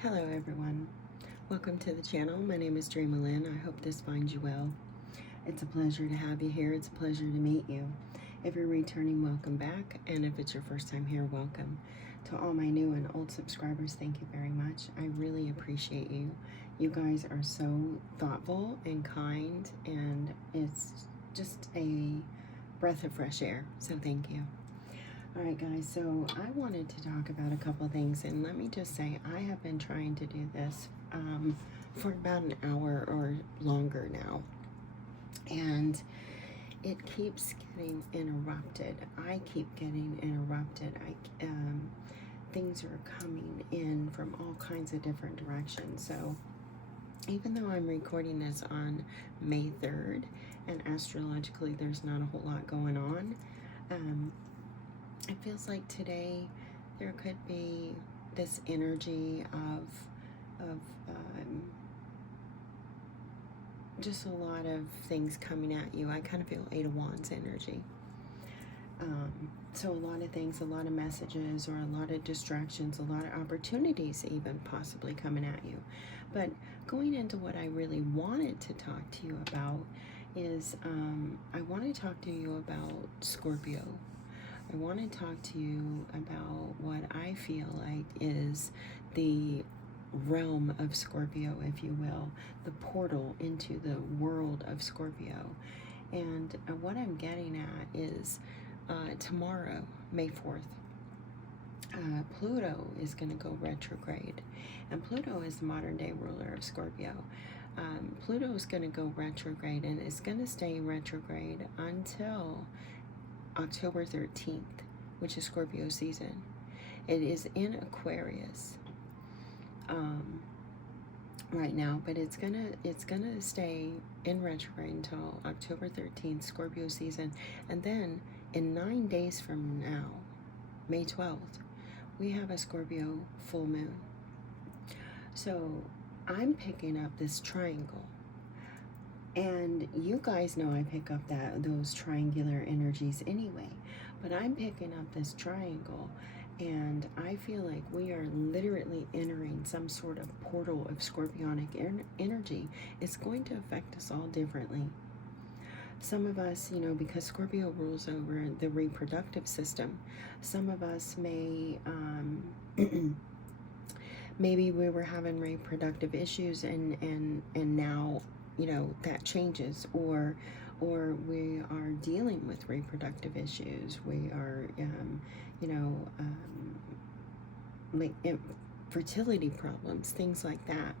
Hello everyone, welcome to the channel. My name is DreamaLynn. I hope this finds you well. It's a pleasure to have you here. It's a pleasure to meet you. If you're returning, welcome back, and if it's your first time here, welcome. To all my new and old subscribers, thank you very much. I really appreciate you. You guys are so thoughtful and kind, and it's just a breath of fresh air, so thank you. Alright guys, so I wanted to talk about a couple of things, and let me just say I have been trying to do this for about an hour or longer now, and it keeps getting interrupted. I keep getting interrupted. Things are coming in from all kinds of different directions. So even though I'm recording this on May 3rd, and astrologically there's not a whole lot going on, it feels like today there could be this energy of just a lot of things coming at you. I kind of feel Eight of Wands energy. So a lot of things, a lot of messages, or a lot of distractions, a lot of opportunities even possibly coming at you. But going into what I really wanted to talk to you about is I want to talk to you about Scorpio. I want to talk to you about what I feel like is the realm of Scorpio, if you will, the portal into the world of Scorpio. And what I'm getting at is tomorrow, May 4th, Pluto is going to go retrograde. And Pluto is the modern day ruler of Scorpio. Pluto is going to go retrograde, and it's going to stay retrograde until October 13th, which is Scorpio season. It is in Aquarius right now, but it's gonna stay in retrograde until October 13th, Scorpio season. And then in 9 days from now, May 12th, we have a Scorpio full moon. So I'm picking up this triangle. And you guys know I pick up those triangular energies anyway. But I'm picking up this triangle, and I feel like we are literally entering some sort of portal of scorpionic energy. It's going to affect us all differently. Some of us, you know, because Scorpio rules over the reproductive system, some of us may, maybe we were having reproductive issues, and now, you know, that changes, or we are dealing with reproductive issues. We are, you know, like fertility problems, things like that.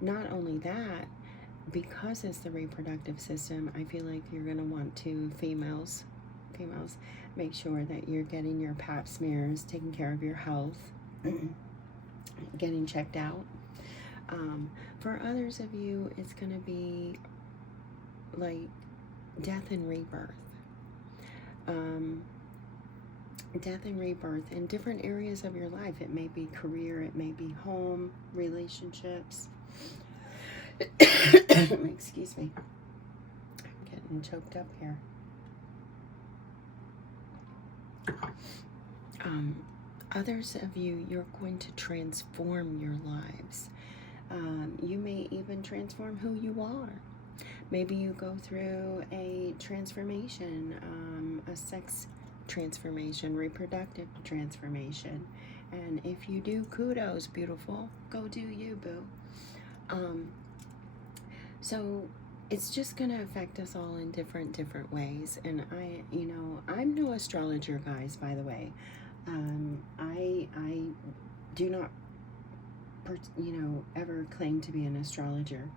Not only that, because it's the reproductive system, I feel like you're going to want to, females, make sure that you're getting your pap smears, taking care of your health, getting checked out. For others of you, it's going to be like death and rebirth. Death and rebirth in different areas of your life. It may be career, it may be home, relationships. Excuse me. I'm getting choked up here. Others of you, you're going to transform your lives. You may even transform who you are. Maybe you go through a transformation, a sex transformation, reproductive transformation. And if you do, kudos, beautiful. Go do you, boo. So it's just going to affect us all in different ways. And I'm no astrologer, guys, by the way. I do not, ever claim to be an astrologer.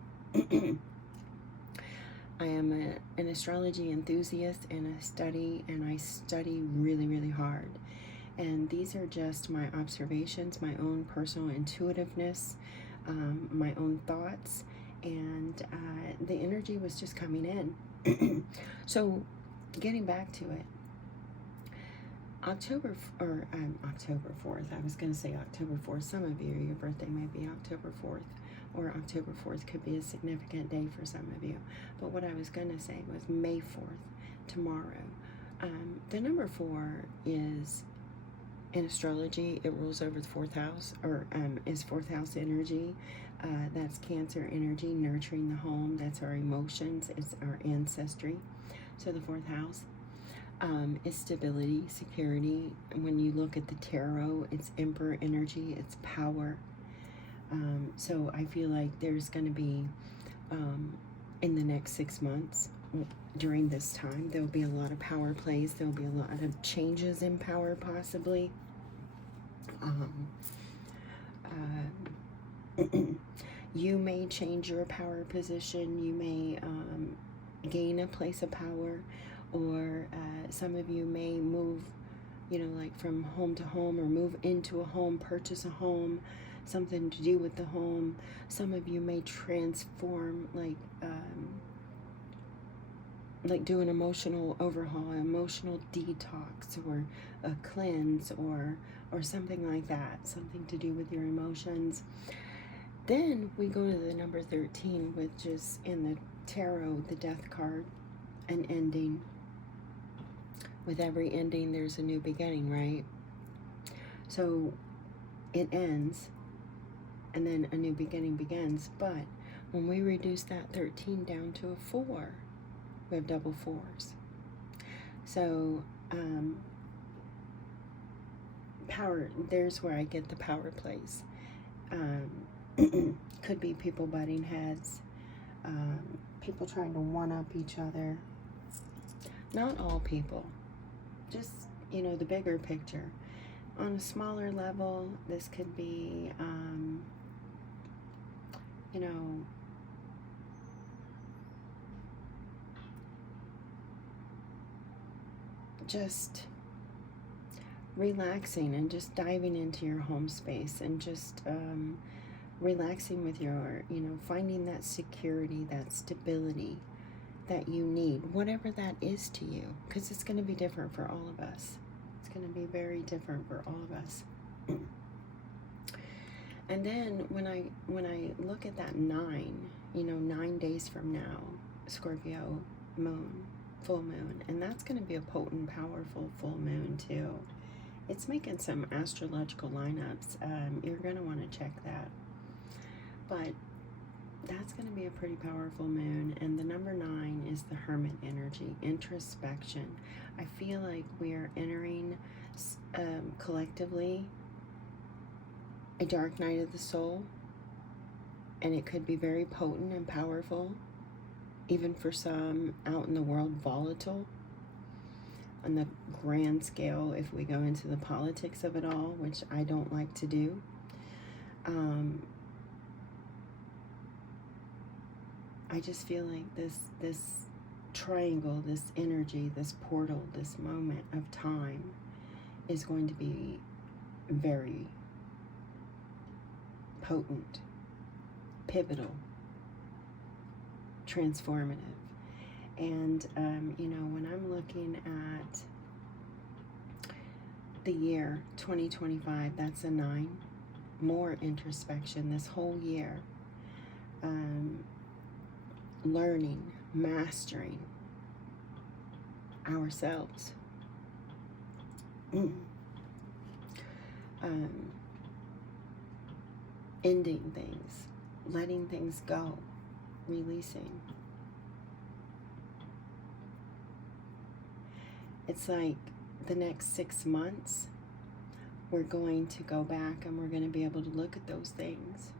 I am an astrology enthusiast, and I study really, really hard. And these are just my observations, my own personal intuitiveness, my own thoughts, and the energy was just coming in. So getting back to it, October 4th, I was going to say October 4th. Some of you, your birthday may be October 4th, or October 4th could be a significant day for some of you. But what I was going to say was May 4th, tomorrow. The number 4 is in astrology, it rules over the fourth house, or is fourth house energy. That's Cancer energy, nurturing the home. That's our emotions. It's our ancestry. So the fourth house is stability, security. And when you look at the tarot, it's Emperor energy. It's power. So I feel like there's going to be, in the next 6 months, during this time, there'll be a lot of power plays. There'll be a lot of changes in power, possibly. You may change your power position. You may gain a place of power, or some of you may move, you know, like from home to home, or move into a home, purchase a home, something to do with the home. Some of you may transform, like do an emotional overhaul, emotional detox, or a cleanse, or something like that, something to do with your emotions. Then we go to the number 13, which is in the tarot, the death card, an ending. With every ending, there's a new beginning, right? So it ends, and then a new beginning begins. But when we reduce that 13 down to a 4, we have double 4s. So power, there's where I get the power plays. Could be people butting heads, people trying to one-up each other. Not all people, just, you know, the bigger picture. On a smaller level, this could be, you know, just relaxing and just diving into your home space, and just relaxing with your, you know, finding that security, that stability that you need, whatever that is to you, because it's going to be different for all of us. It's going to be very different for all of us. And then when I look at that 9, you know, 9 days from now, Scorpio moon, full moon, and that's going to be a potent, powerful full moon too. It's making some astrological lineups. You're going to want to check that. But that's going to be a pretty powerful moon. And the number 9 is the Hermit energy, introspection. I feel like we are entering collectively a dark night of the soul. And it could be very potent and powerful, even for some out in the world, volatile. On the grand scale, if we go into the politics of it all, which I don't like to do, I just feel like this triangle, this energy, this portal, this moment of time is going to be very potent, pivotal, transformative. And, you know, when I'm looking at the year 2025, that's a 9. More introspection this whole year. Learning, mastering ourselves. Ending things, letting things go, releasing. It's like the next 6 months, we're going to go back and we're going to be able to look at those things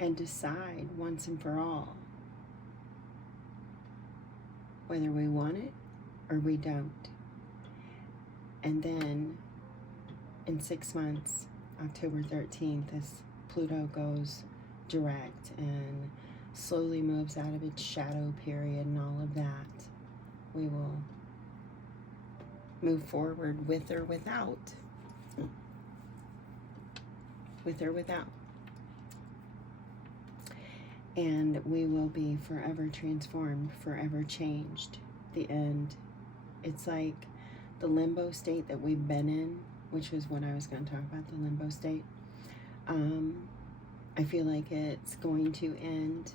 and decide once and for all whether we want it or we don't. And then in 6 months, October 13th, as Pluto goes direct and slowly moves out of its shadow period and all of that, we will move forward with or without. With or without. And we will be forever transformed, forever changed. The end. It's like the limbo state that we've been in, which was what I was going to talk about, the limbo state. I feel like it's going to end.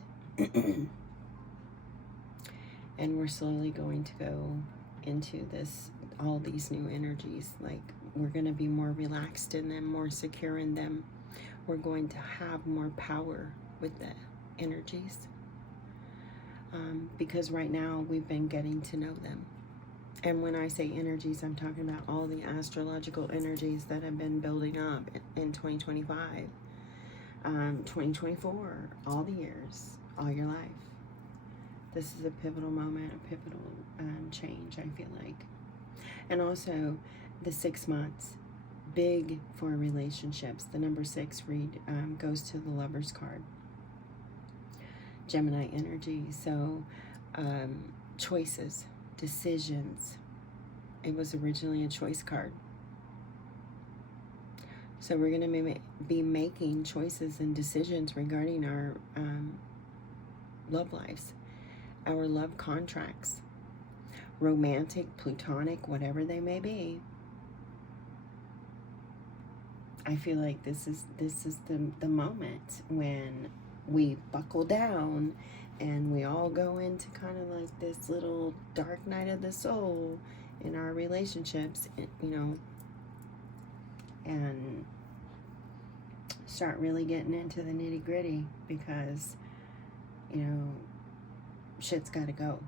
And we're slowly going to go into this, all these new energies, like we're going to be more relaxed in them, more secure in them. We're going to have more power with the energies. Because right now we've been getting to know them. And when I say energies, I'm talking about all the astrological energies that have been building up in 2025, 2024, all the years, all your life. This is a pivotal moment, a pivotal change, I feel like. And also the 6 months, big for relationships. The number 6 goes to the Lover's card. Gemini energy, so choices, decisions. It was originally a choice card. So we're going to be making choices and decisions regarding our love lives, our love contracts, romantic, platonic, whatever they may be. I feel like this is the moment when we buckle down and we all go into kind of like this little dark night of the soul in our relationships, you know, and start really getting into the nitty gritty, because, you know, shit's gotta go.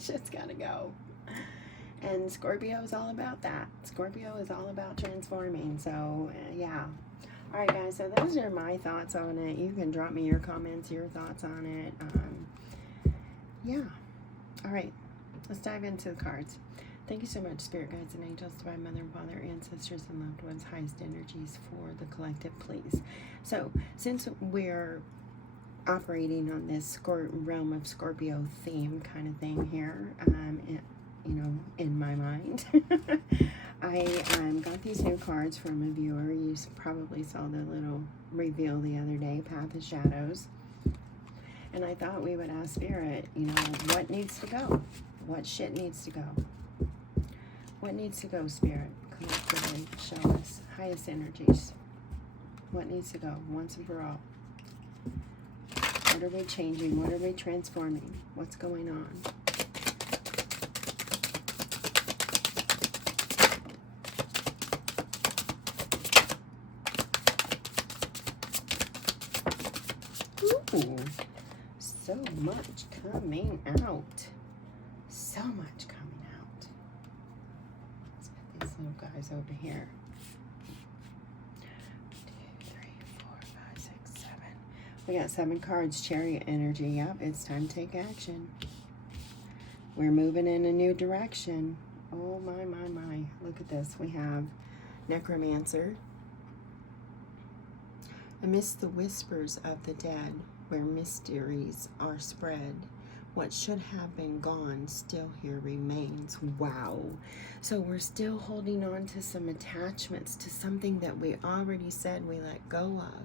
Shit's gotta go. And Scorpio is all about that. Scorpio is all about transforming. So, yeah. All right, guys. So those are my thoughts on it. You can drop me your comments, your thoughts on it. Yeah. All right. Let's dive into the cards. Thank you so much, Spirit Guides and Angels, Divine Mother and Father, Ancestors and Loved Ones, highest energies for the collective, please. So, since we're operating on this realm of Scorpio theme kind of thing here, you know, in my mind, I got these new cards from a viewer. You probably saw the little reveal the other day, Path of Shadows. And I thought we would ask Spirit, you know, what needs to go? What shit needs to go? What needs to go, Spirit? Collectively, show us. Highest energies. What needs to go once and for all? What are we changing? What are we transforming? What's going on? Ooh, so much coming out. So much coming out. Let's put these little guys over here. 1, 2, 3, 4, 5, 6, 7. We got 7 cards. Chariot energy. Yep, it's time to take action. We're moving in a new direction. Oh my, my, my. Look at this. We have Necromancer. Amidst the whispers of the dead, where mysteries are spread, what should have been gone still here remains. Wow. So we're still holding on to some attachments to something that we already said we let go of.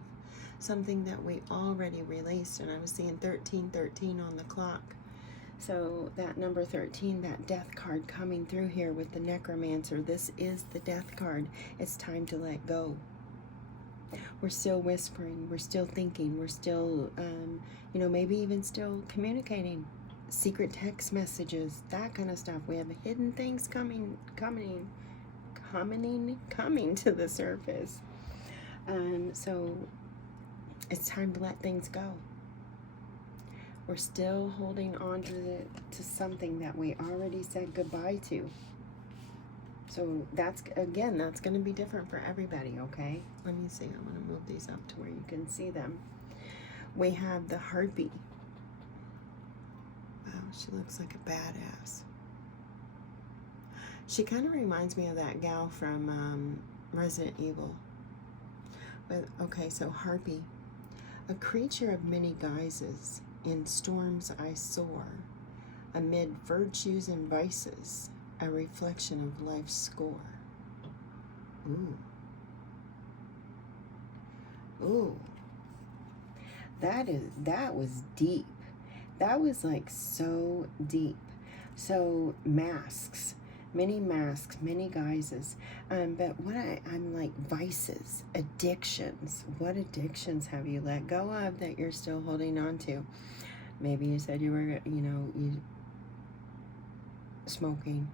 Something that we already released. And I was seeing 1313 on the clock. So that number 13, that death card coming through here with the Necromancer. This is the death card. It's time to let go. We're still whispering, we're still thinking, we're still, you know, maybe even still communicating. Secret text messages, that kind of stuff. We have hidden things coming to the surface. So it's time to let things go. We're still holding on to something that we already said goodbye to. So that's going to be different for everybody, okay? Let me see. I'm going to move these up to where you can see them. We have the Harpy. Wow, she looks like a badass. She kind of reminds me of that gal from Resident Evil. But, okay, so Harpy. A creature of many guises, in storms I soar, amid virtues and vices, a reflection of life's score. Ooh. Ooh. That was deep. That was like so deep. So masks, many guises. But what I'm like vices, addictions. What addictions have you let go of that you're still holding on to? Maybe you said you were, you know, smoking.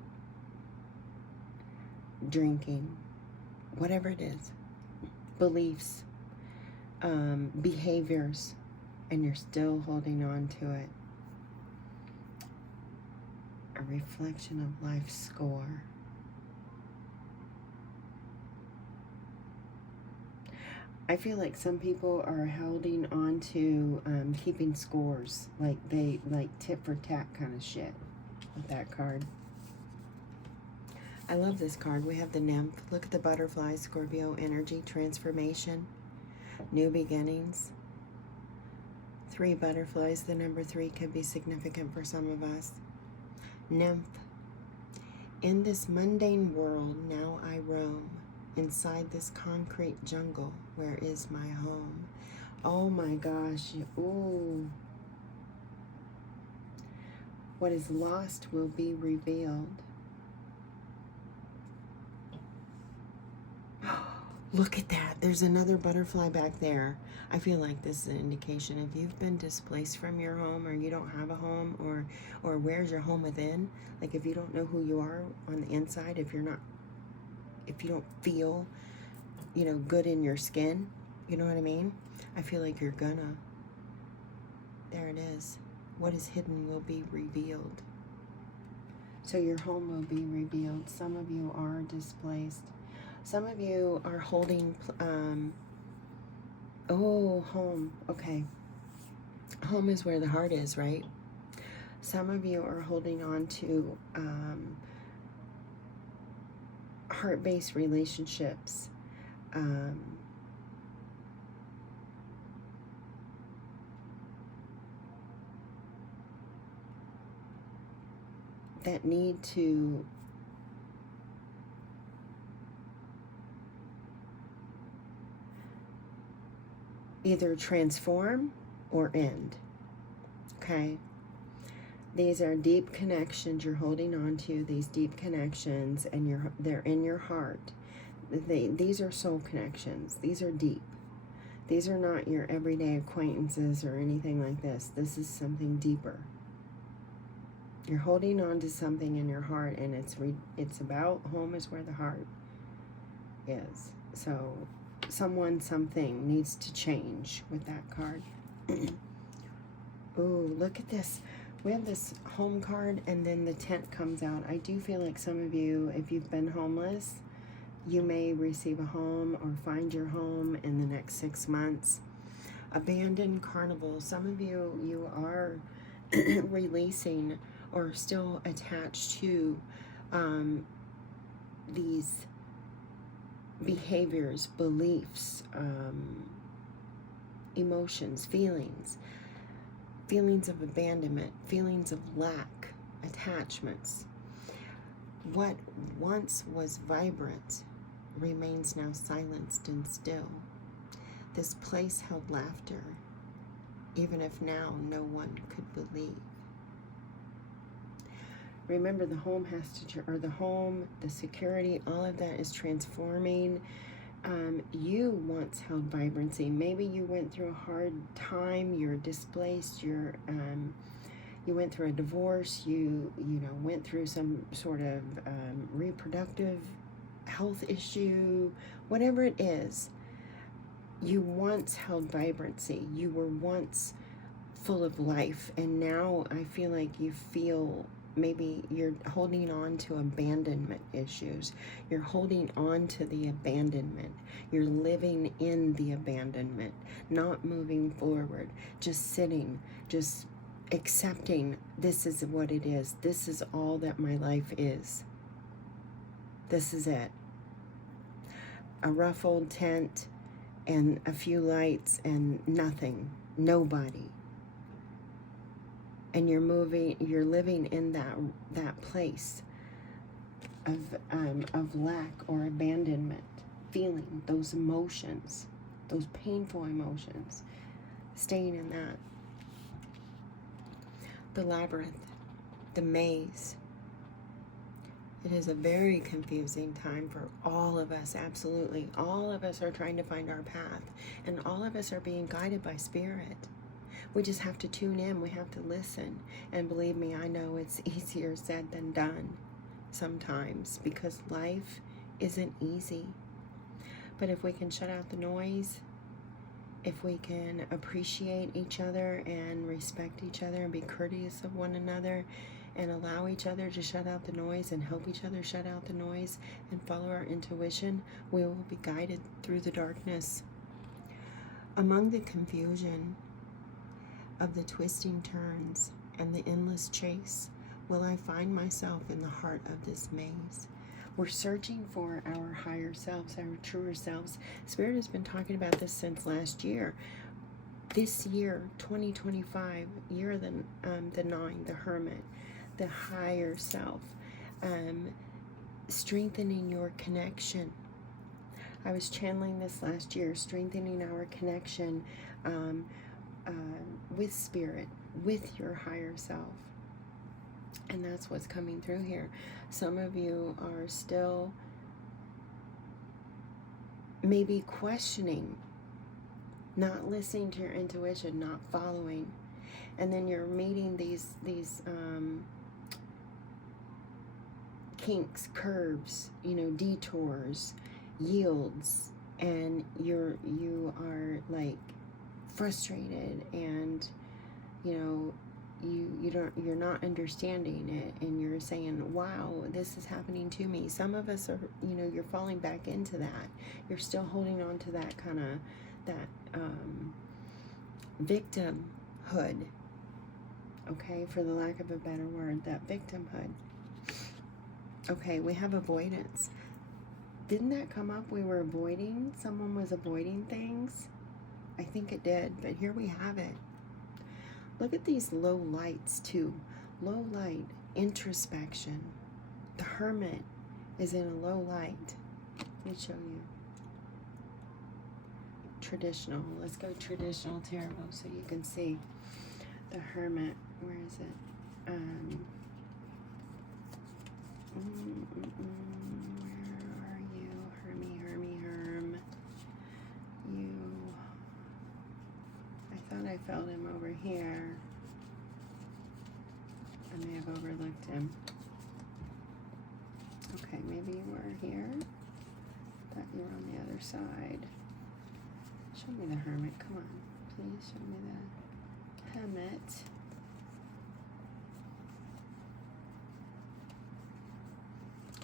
drinking, whatever it is, beliefs, behaviors, and you're still holding on to it. A reflection of life's score. I feel like some people are holding on to keeping scores, like tit for tat kind of shit with that card. I love this card. We have the nymph. Look at the butterfly, Scorpio energy, transformation, new beginnings. 3 butterflies. The number 3 could be significant for some of us. Nymph. In this mundane world, now I roam. Inside this concrete jungle, where is my home? Oh my gosh. Ooh. What is lost will be revealed. Look at that. There's another butterfly back there. I feel like this is an indication if you've been displaced from your home, or you don't have a home, or where's your home within? Like if you don't know who you are on the inside, if you don't feel, good in your skin, you know what I mean? I feel like you're gonna. There it is. What is hidden will be revealed. So your home will be revealed. Some of you are displaced. Some of you are holding, home. Okay. Home is where the heart is, right? Some of you are holding on to heart-based relationships. That need to either transform or end. Okay? These are deep connections you're holding on to, these deep connections, and they're in your heart. These are soul connections. These are deep. These are not your everyday acquaintances or anything like this. This is something deeper. You're holding on to something in your heart, and it's about home is where the heart is. So something needs to change with that card. Ooh, look at this. We have this home card, and then the tent comes out. I do feel like some of you, if you've been homeless, you may receive a home or find your home in the next 6 months. Abandoned carnival. Some of you are releasing or still attached to these behaviors, beliefs, emotions, feelings of abandonment, feelings of lack, attachments. What once was vibrant remains now silenced and still. This place held laughter, even if now no one could believe. Remember, the home the security, all of that is transforming. You once held vibrancy. Maybe you went through a hard time. You're displaced. You went through a divorce. You went through some sort of reproductive health issue. Whatever it is, you once held vibrancy. You were once full of life, and now I feel like you feel. Maybe you're holding on to abandonment issues. You're holding on to the abandonment. You're living in the abandonment, not moving forward, just sitting, just accepting this is what it is. This is all that my life is. This is it. A rough old tent and a few lights and nothing, nobody. And you're living in that place of lack or abandonment, feeling those emotions, those painful emotions, staying in that. The labyrinth, the maze. It is a very confusing time for all of us, absolutely. All of us are trying to find our path, and all of us are being guided by spirit. We just have to tune in. We have to listen. And believe me, I know it's easier said than done sometimes, because life isn't easy. But if we can shut out the noise, if we can appreciate each other and respect each other and be courteous of one another and allow each other to shut out the noise and help each other shut out the noise and follow our intuition, we will be guided through the darkness. Among the confusion of the twisting turns and the endless chase, will I find myself in the heart of this maze. We're searching for our higher selves, our truer selves. Spirit has been talking about this since last year. This year, 2025, year of the 9, the Hermit, the higher self, strengthening your connection. I was channeling this last year, strengthening our connection with Spirit, with your higher self. And that's what's coming through here. Some of you are still maybe questioning, not listening to your intuition, not following. And then you're meeting these kinks, curves, detours, yields, and you are like frustrated, and you're not understanding it, and you're saying, wow, this is happening to me. Some of us are, you're falling back into that. You're still holding on to that kind of, victimhood, okay, for the lack of a better word, that victimhood. Okay, we have avoidance. Didn't that come up? We were avoiding, someone was avoiding things. I think it did, but here we have it. Look at these low lights too. Low light, introspection. The Hermit is in a low light. Let me show you. Traditional. Let's go traditional tarot so you can see the Hermit. Where is it? Where are you? Herm. I thought I felt him over here. I may have overlooked him. Okay, maybe you were here. Thought you were on the other side. Show me the Hermit. Come on. Please show me the Hermit.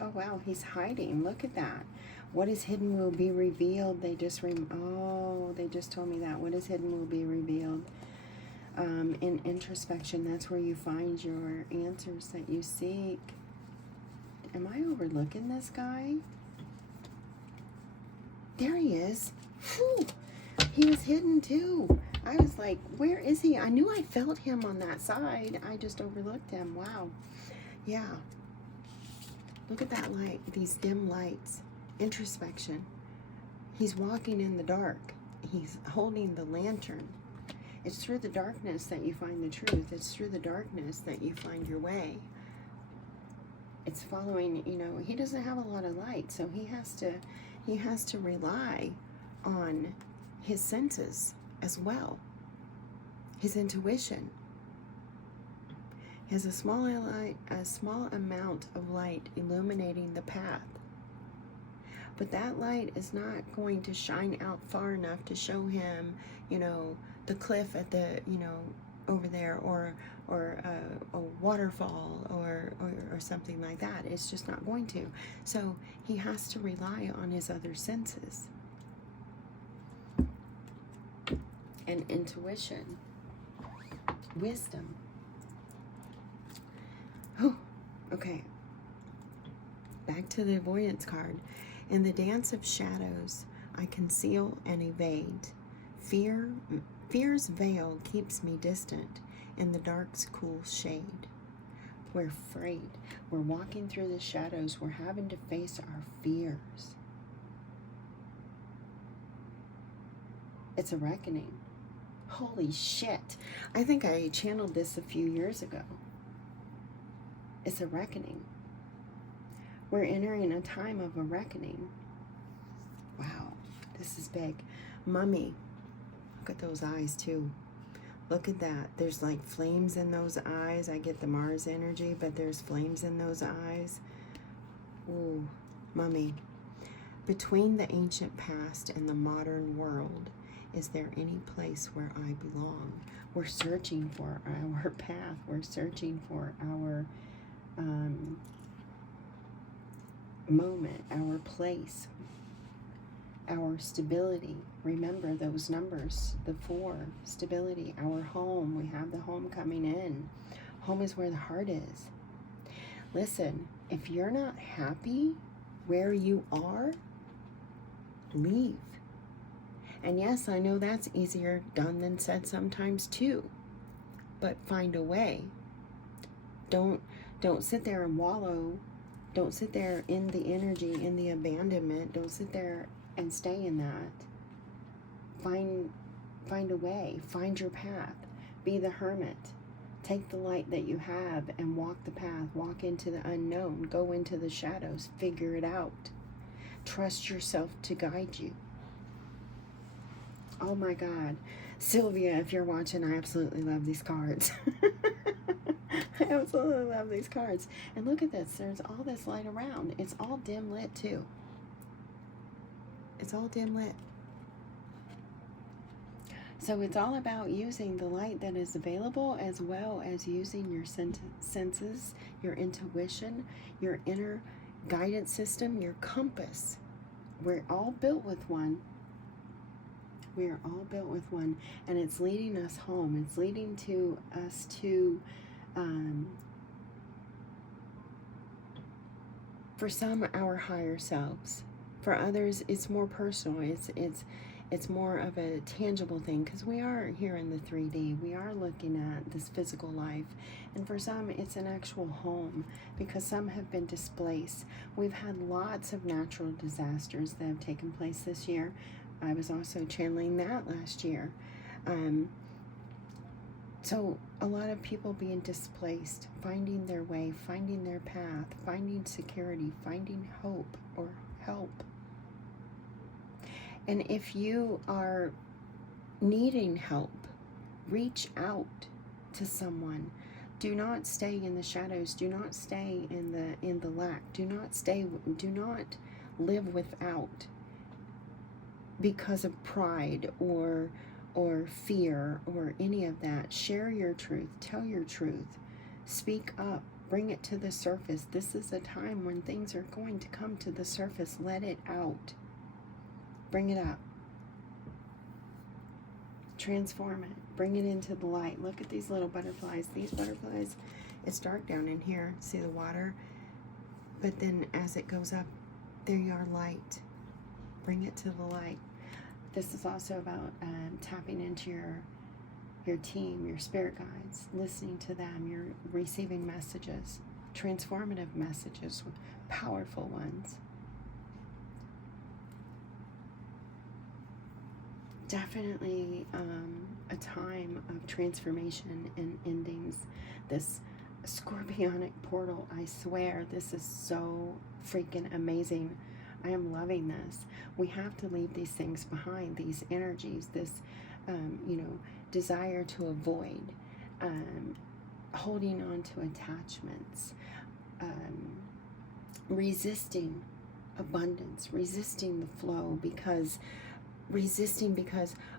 Oh, wow. He's hiding. Look at that. What is hidden will be revealed. They just told me that. What is hidden will be revealed. In introspection, that's where you find your answers that you seek. Am I overlooking this guy? There he is. Whew. He was hidden too. I was like, where is he? I knew I felt him on that side. I just overlooked him. Wow. Yeah. Look at that light. These dim lights. Introspection. He's walking in the dark. He's holding the lantern. It's through the darkness that you find the truth. It's through the darkness that you find your way. It's following, he doesn't have a lot of light, so he has to rely on his senses as well. His intuition. He has a small amount of light illuminating the path. But that light is not going to shine out far enough to show him, the cliff at the, over there, or a waterfall, or something like that. It's just not going to. So he has to rely on his other senses. And intuition. Wisdom. Oh, okay. Back to the avoidance card. In the dance of shadows, I conceal and evade. Fear's veil keeps me distant in the dark's cool shade. We're afraid. We're walking through the shadows. We're having to face our fears. It's a reckoning. Holy shit. I think I channeled this a few years ago. It's a reckoning. We're entering a time of a reckoning. Wow, this is big. Mummy. Look at those eyes too. Look at that. There's like flames in those eyes. I get the Mars energy, but there's flames in those eyes. Ooh, Mummy. between the ancient past and the modern world, is there any place where I belong? We're searching for our path. We're searching for our moment, our place, our stability. Remember those numbers, the 4, stability, our home. We have the home coming in. Home is where the heart is. Listen, if you're not happy where you are, leave. And yes, I know that's easier done than said sometimes too, but find a way. Don't sit there and wallow. Don't sit there in the energy, in the abandonment. Don't sit there and stay in that. Find a way. Find your path. Be the hermit. Take the light that you have and walk the path. Walk into the unknown. Go into the shadows. Figure it out. Trust yourself to guide you. Oh my God. Sylvia, if you're watching, I absolutely love these cards. I absolutely love these cards. And look at this. There's all this light around. It's all dim lit too. It's all dim lit. So it's all about using the light that is available, as well as using your senses, your intuition, your inner guidance system, your compass. We're all built with one. We are all built with one, and it's leading us home. It's leading to us to, for some, our higher selves. For others, it's more personal. It's more of a tangible thing, because we are here in the 3D. We are looking at this physical life. And for some, it's an actual home, because some have been displaced. We've had lots of natural disasters that have taken place this year. I was also channeling that last year. So a lot of people being displaced, finding their way, finding their path, finding security, finding hope or help. And if you are needing help, reach out to someone. Do not stay in the shadows. Do not stay in the lack. Do not live without because of pride or fear or any of that. Share your truth. Tell your truth. Speak up. Bring it to the surface. This is a time when things are going to come to the surface. Let it out. Bring it up. Transform it. Bring it into the light. Look at these little butterflies. These butterflies, it's dark down in here. See the water? But then as it goes up, there you are, light. Bring it to the light. This is also about tapping into your team, your spirit guides, listening to them. You're receiving messages, transformative messages, powerful ones. Definitely a time of transformation and endings. This scorpionic portal, I swear, this is so freaking amazing. I am loving this. We have to leave these things behind, these energies, this, desire to avoid, holding on to attachments, resisting abundance, resisting the flow, because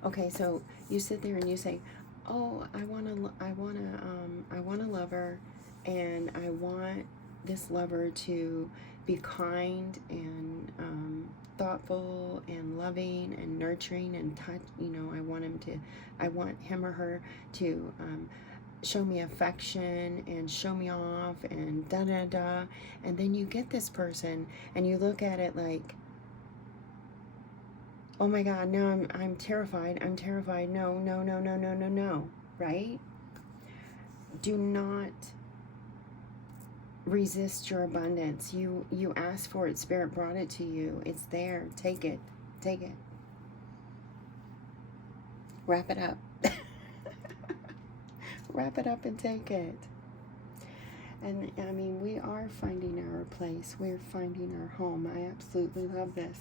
okay, so you sit there and you say, oh, I want a lover, and I want this lover to be kind and thoughtful and loving and nurturing and touch. I want him or her to show me affection and show me off and da da da. And then you get this person and you look at it like, oh my God, no, I'm terrified. I'm terrified. No, right? Do not resist your abundance. You asked for it. Spirit brought it to you. It's there. Take it. Take it. Wrap it up. Wrap it up and take it. And I mean, we are finding our place. We're finding our home. I absolutely love this.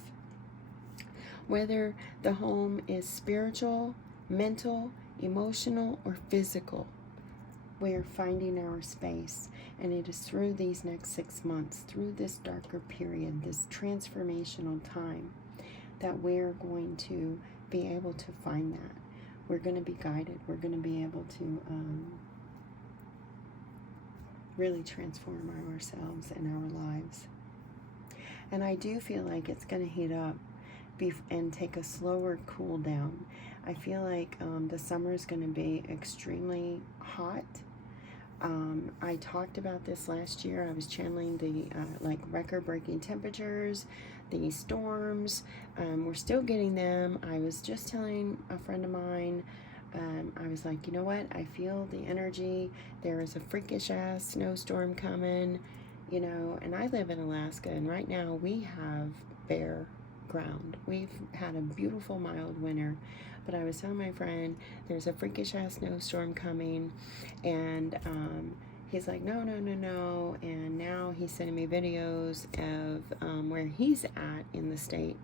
Whether the home is spiritual, mental, emotional, or physical, we're finding our space, and it is through these next 6 months, through this darker period, this transformational time, that we're going to be able to find that. We're going to be guided. We're going to be able to really transform ourselves and our lives. And I do feel like it's going to heat up and take a slower cool down. I feel like the summer is going to be extremely hot. I talked about this last year. I was channeling the like record-breaking temperatures, the storms. We're still getting them. I was just telling a friend of mine, I was like, you know what? I feel the energy. There is a freakish ass snowstorm coming, you know, and I live in Alaska, and right now we have bare ground. We've had a beautiful mild winter, but I was telling my friend there's a freakish ass snowstorm coming, and he's like, no, and now he's sending me videos of where he's at in the state,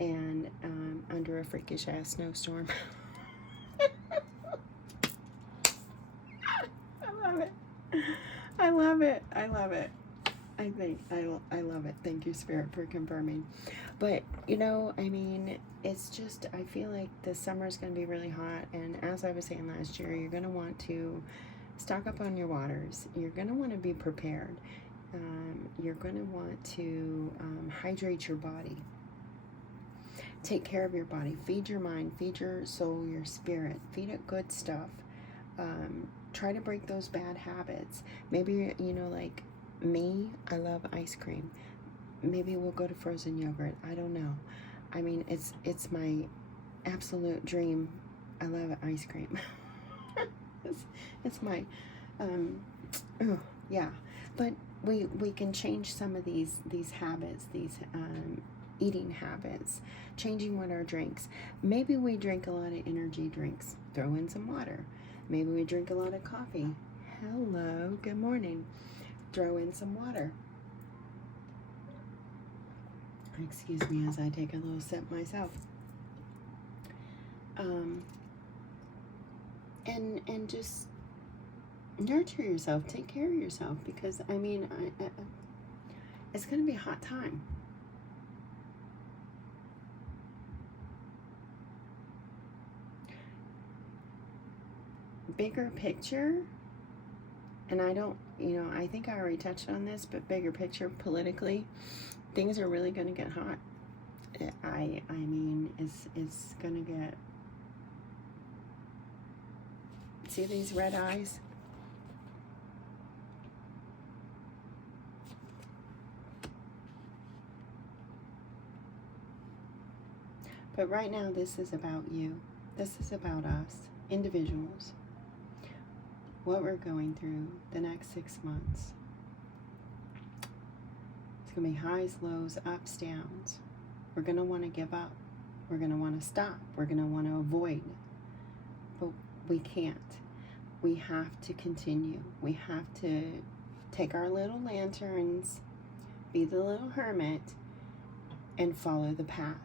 and under a freakish ass snowstorm. I love it. I love it. Thank you, Spirit, for confirming. But, you know, I mean, it's just, I feel like the summer is going to be really hot. And as I was saying last year, you're going to want to stock up on your waters. You're going to want to be prepared. You're going to want to hydrate your body. Take care of your body. Feed your mind. Feed your soul, your spirit. Feed it good stuff. Try to break those bad habits. Maybe, you know, like me, I love ice cream. Maybe we'll go to frozen yogurt. I don't know. I mean, it's my absolute dream. I love ice cream. it's my, oh, yeah. But we can change some of these habits, these eating habits, changing what our drinks. Maybe we drink a lot of energy drinks. Throw in some water. Maybe we drink a lot of coffee. Hello, good morning. Throw in some water. Excuse me as I take a little sip myself. And just nurture yourself. Take care of yourself, because, I mean, it's going to be a hot time. Bigger picture, and I don't, you know, I think I already touched on this, but bigger picture politically, things are really going to get hot. I mean, it's going to get, see these red eyes? But right now, this is about you. This is about us, individuals. What we're going through the next 6 months. It's going to be highs, lows, ups, downs. We're going to want to give up. We're going to want to stop. We're going to want to avoid. But we can't. We have to continue. We have to take our little lanterns, be the little hermit, and follow the path.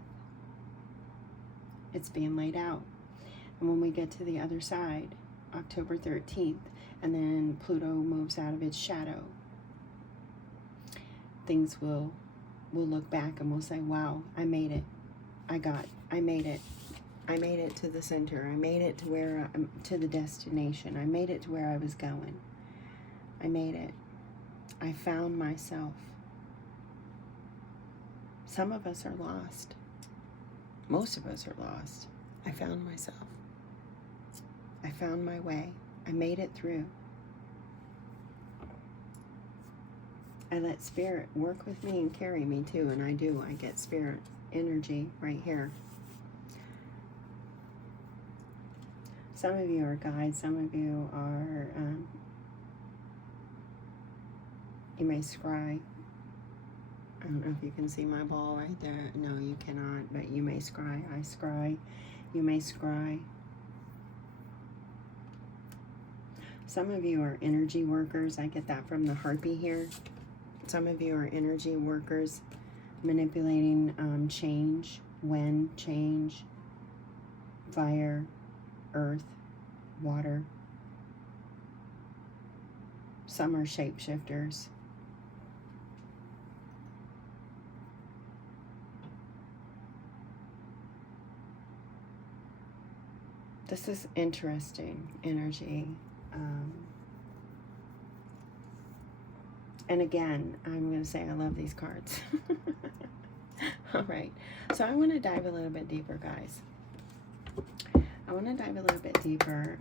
It's being laid out. And when we get to the other side, October 13th, and then Pluto moves out of its shadow, things will look back and we'll say, wow, I made it. I made it. I made it to the center. I made it to where to the destination. I made it to where I was going. I made it. I found myself. Some of us are lost. Most of us are lost. I found myself. I found my way. I made it through. I let spirit work with me and carry me too, and I do. I get spirit energy right here. Some of you are guides. Some of you are, you may scry. I don't know if you can see my ball right there. No, you cannot, but you may scry. I scry. You may scry. Some of you are energy workers. I get that from the harpy here. Some of you are energy workers, manipulating change, wind, change, fire, earth, water. Some are shapeshifters. This is interesting energy. And again, I'm going to say I love these cards. All right. So I want to dive a little bit deeper, guys. I want to dive a little bit deeper.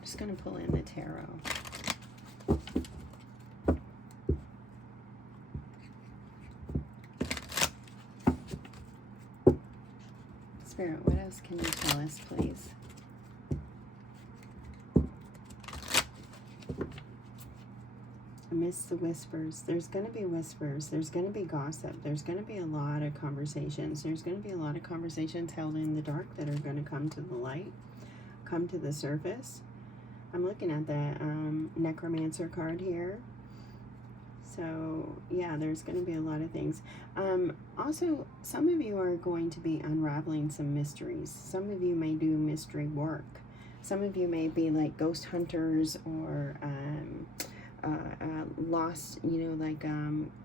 Just going to pull in the tarot. Spirit, what else can you tell us, please? Amidst the whispers, there's going to be whispers, there's going to be gossip, there's going to be a lot of conversations, there's going to be a lot of conversations held in the dark that are going to come to the light, come to the surface. I'm looking at the necromancer card here. So, yeah, there's going to be a lot of things. Also, some of you are going to be unraveling some mysteries. Some of you may do mystery work. Some of you may be like ghost hunters or lost, you know, like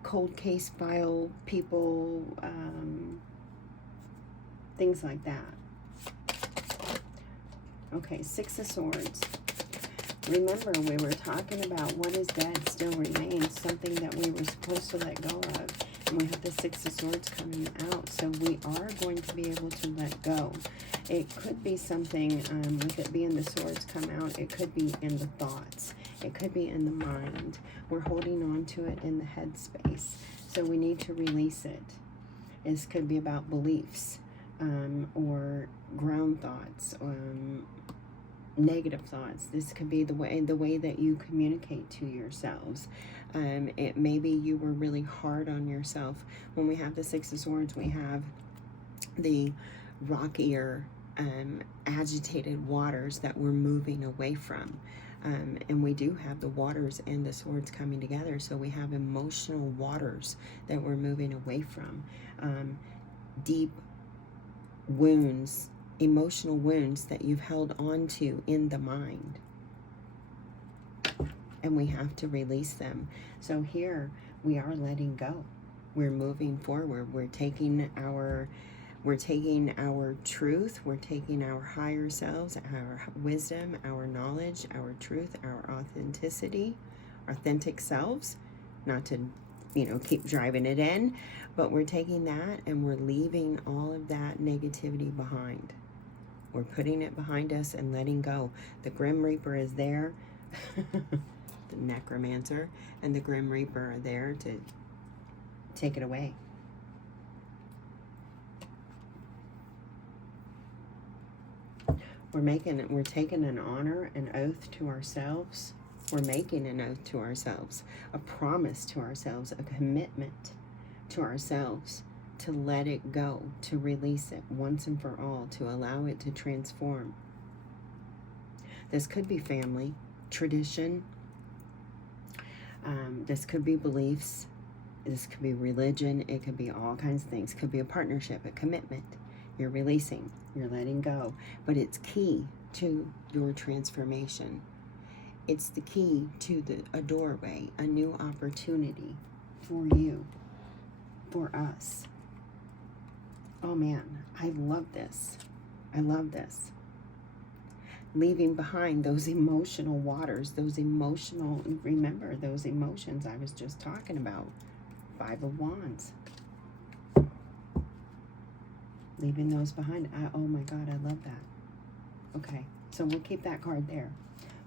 cold case file people, things like that. Okay, Six of Swords. Remember, we were talking about what is dead still remains, something that we were supposed to let go of. And we have the Six of Swords coming out. So we are going to be able to let go. It could be something, with it being the swords come out, it could be in the thoughts. It could be in the mind. We're holding on to it in the head space. So we need to release it. This could be about beliefs, or ground thoughts, negative thoughts. This could be the way that you communicate to yourselves. It maybe you were really hard on yourself. When we have the Six of Swords, we have the rockier, agitated waters that we're moving away from. And we do have the waters and the swords coming together. So we have emotional waters that we're moving away from. Deep wounds, emotional wounds that you've held on to in the mind. And we have to release them. So here we are letting go. We're moving forward. We're taking our truth, we're taking our higher selves, our wisdom, our knowledge, our truth, our authentic selves, not to, you know, keep driving it in, but we're taking that and we're leaving all of that negativity behind. We're putting it behind us and letting go. The Grim Reaper is there, the Necromancer and the Grim Reaper are there to take it away. We're taking an honor, an oath to ourselves. We're making an oath to ourselves, a promise to ourselves, a commitment to ourselves to let it go, to release it once and for all, to allow it to transform. This could be family, tradition. This could be beliefs. This could be religion. It could be all kinds of things. It could be a partnership, a commitment. You're releasing, you're letting go, but it's key to your transformation. It's the key to a doorway, a new opportunity for you, for us. Oh man, I love this. I love this. Leaving behind those emotional waters, remember those emotions I was just talking about. Five of Wands. Leaving those behind. Oh my God, I love that. Okay, so we'll keep that card there.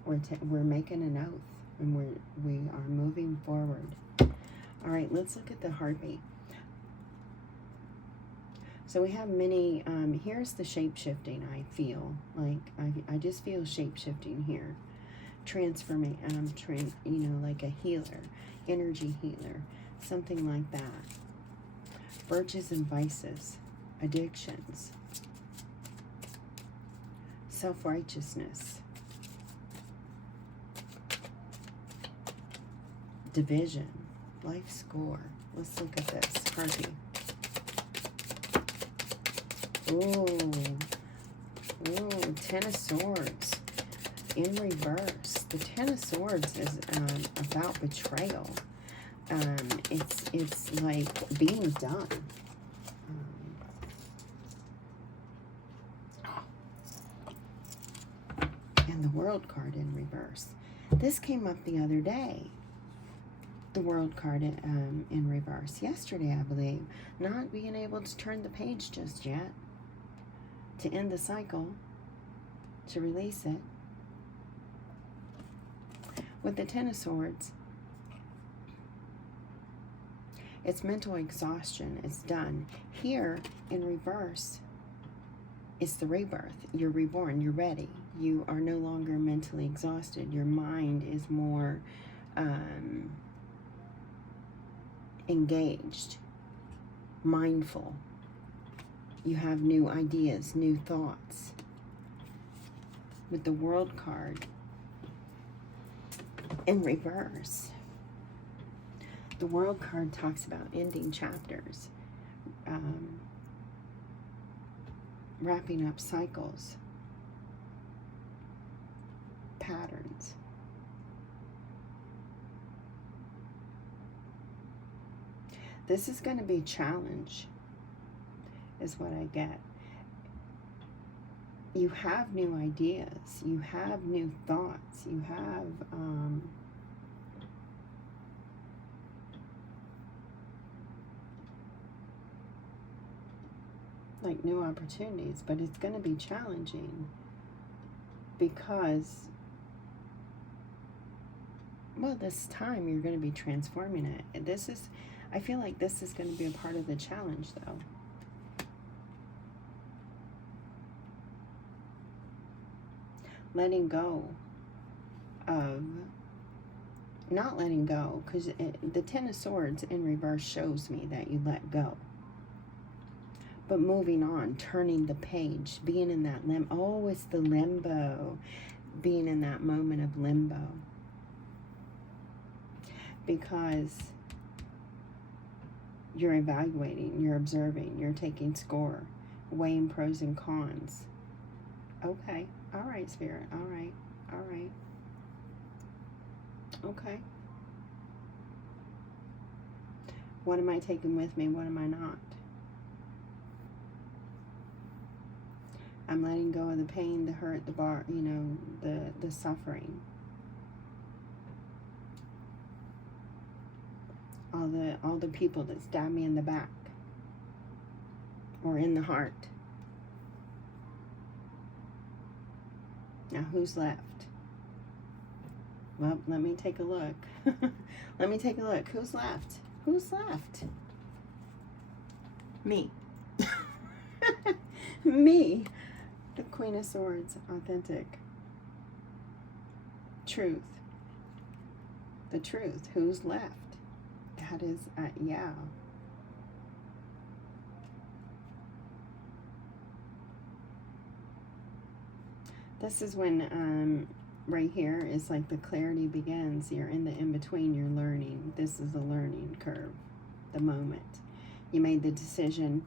We're making an oath, and we are moving forward. All right, let's look at the heartbeat. So we have many. Here's the shape-shifting. I feel like I just feel shape-shifting here. Transforming. You know, like a healer, energy healer, something like that. Virtues and vices. Addictions, self-righteousness, division, life score. Let's look at this. Harpy. Ooh, Ten of Swords. in reverse. The Ten of Swords is about betrayal. It's like being done. And the World card in reverse. This came up the other day. The World card in reverse. Yesterday, I believe. Not being able to turn the page just yet. To end the cycle. To release it. With the Ten of Swords, it's mental exhaustion. It's done. Here, in reverse, it's the rebirth. You're reborn. You're ready. You are no longer mentally exhausted. Your mind is more engaged, mindful. You have new ideas, new thoughts. With the World card in reverse, the World card talks about ending chapters, wrapping up cycles, patterns. This is going to be a challenge, is what I get. You have new ideas, you have new thoughts, you have like new opportunities, but it's going to be challenging because, well, this time you're going to be transforming it. This is, I feel like this is going to be a part of the challenge, though. Letting go of, not letting go, because the Ten of Swords in reverse shows me that you let go. But moving on, turning the page, being in that limbo. Oh, it's the limbo. Being in that moment of limbo. Because you're evaluating, you're observing, you're taking score, weighing pros and cons. Okay. All right, Spirit. All right. All right. Okay. What am I taking with me? What am I not? I'm letting go of the pain, the hurt, the suffering. All the people that stab me in the back or in the heart. Now, who's left? Well, let me take a look. Let me take a look. Who's left? Who's left? Me. Me. The Queen of Swords. Authentic. Truth. The truth. Who's left? That is, yeah. This is when, right here, is like the clarity begins. You're in the in-between, you're learning. This is a learning curve, the moment. You made the decision,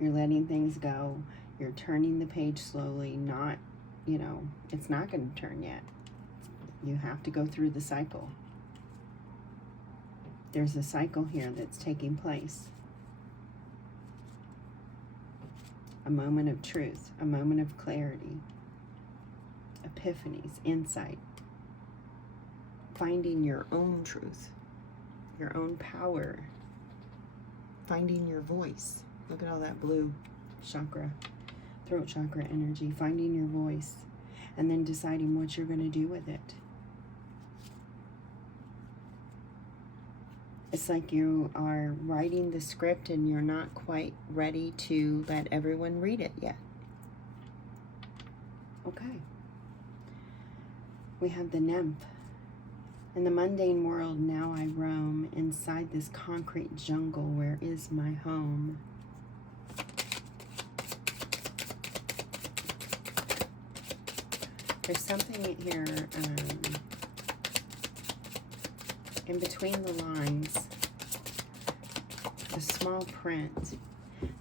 you're letting things go, you're turning the page slowly, not, it's not going to turn yet. You have to go through the cycle. There's a cycle here that's taking place. A moment of truth, a moment of clarity. Epiphanies, insight, finding your own truth, your own power, finding your voice. Look at all that blue chakra, throat chakra energy, finding your voice, and then deciding what you're going to do with it. It's like you are writing the script and you're not quite ready to let everyone read it yet. Okay. We have the nymph. In the mundane world, now I roam inside this concrete jungle. Where is my home? There's something here in between the lines, the small print,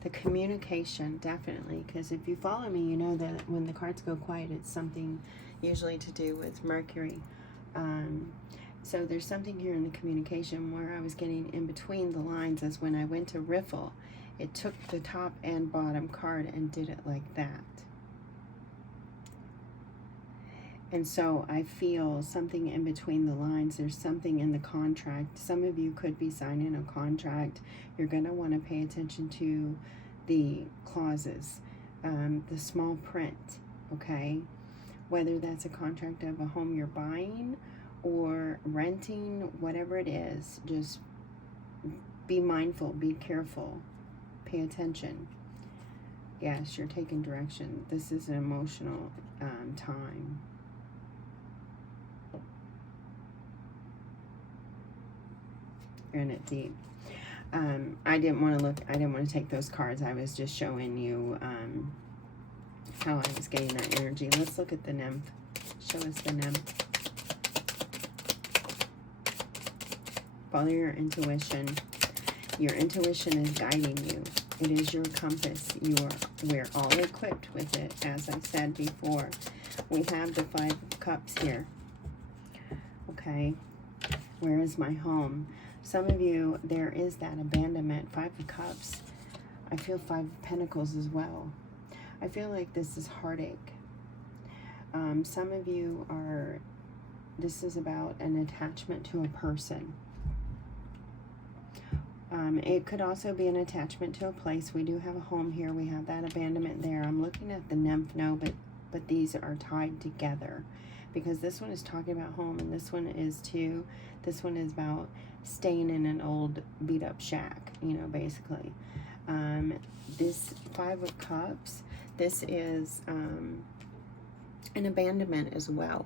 the communication, definitely. Because if you follow me, you know that when the cards go quiet, it's something usually to do with Mercury. So there's something here in the communication where I was getting in between the lines, as when I went to riffle, it took the top and bottom card and did it like that. And so I feel something in between the lines. There's something in the contract. Some of you could be signing a contract. You're going to want to pay attention to the clauses, the small print, okay? Whether that's a contract of a home you're buying or renting, whatever it is, just be mindful, be careful, pay attention. Yes, you're taking direction. This is an emotional time. You're in it deep. I didn't want to take those cards. I was just showing you how I was getting that energy. Let's look at the nymph. Show us the nymph. Follow your intuition. Your intuition is guiding you. It is your compass. We're all equipped with it, as I said before. We have the 5 of Cups here. Okay. Where is my home? Some of you, there is that abandonment. 5 of Cups. I feel 5 of Pentacles as well. I feel like this is heartache. Some of you are, this is about an attachment to a person. It could also be an attachment to a place. We do have a home here. We have that abandonment there. I'm looking at the nymph, no, but these are tied together, because this one is talking about home and this one is too. This one is about staying in an old beat up shack, you know, basically. This 5 of Cups, this is an abandonment as well.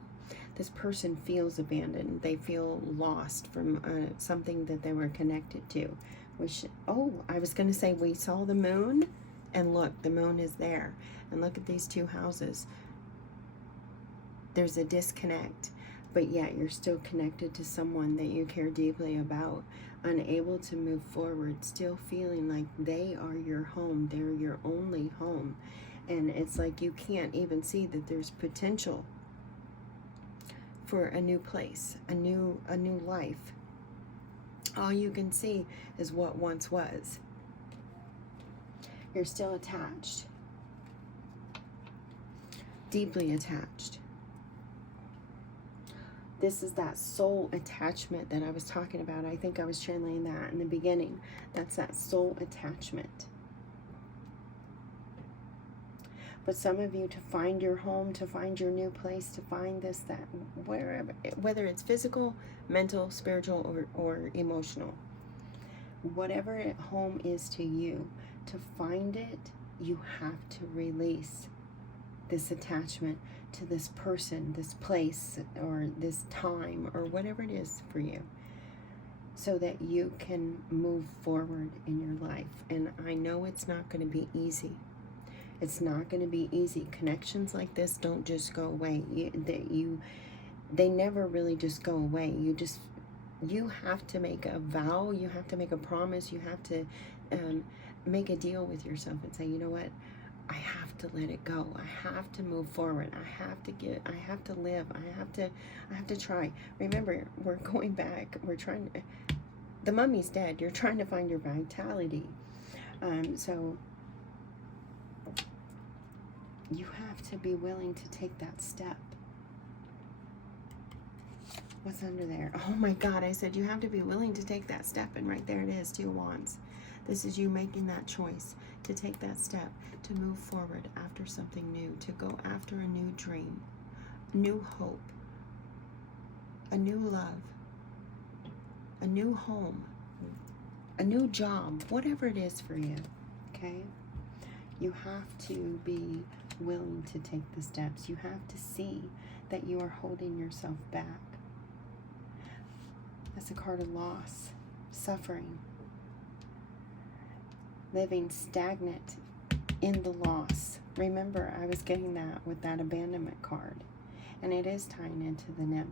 This person feels abandoned. They feel lost from something that they were connected to. I was going to say, we saw the moon, and look, the moon is there. And look at these 2 houses. There's a disconnect, but yet you're still connected to someone that you care deeply about, unable to move forward, still feeling like they are your home. They're your only home. And it's like you can't even see that there's potential for a new place, a new life. All you can see is what once was. You're still attached, deeply attached. This is that soul attachment that I was talking about. I think I was channeling that in the beginning. That's that soul attachment. But some of you, to find your home, to find your new place, to find this, that, wherever, whether it's physical, mental, spiritual, or emotional, whatever home is to you, to find it, you have to release this attachment to this person, this place, or this time, or whatever it is for you, so that you can move forward in your life. And I know it's not going to be easy. It's not going to be easy. Connections like this don't just go away. They never really just go away. You have to make a vow. You have to make a promise. You have to make a deal with yourself and say, you know what? I have to let it go. I have to move forward. I have to live. I have to try. Remember, we're going back. We're trying to, the mummy's dead. You're trying to find your vitality. So you have to be willing to take that step. What's under there? Oh my God, I said you have to be willing to take that step, and right there it is, 2 wands. This is you making that choice to take that step, to move forward after something new, to go after a new dream, new hope, a new love, a new home, a new job, whatever it is for you, okay? You have to be willing to take the steps. You have to see that you are holding yourself back. That's a card of loss, suffering, living stagnant in the loss. Remember, I was getting that with that abandonment card, and it is tying into the nymph.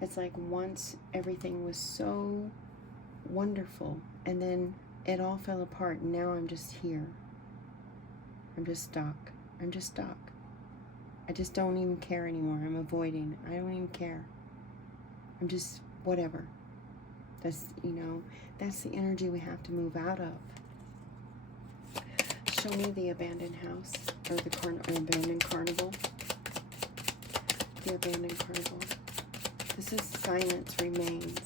It's like once everything was so wonderful, and then it all fell apart, and now I'm just here. I'm just stuck. I'm just stuck. I just don't even care anymore. I'm avoiding. I don't even care. I'm just whatever. That's, you know, that's the energy we have to move out of. Show me the abandoned house, or the abandoned carnival. The abandoned carnival. This is silence remains.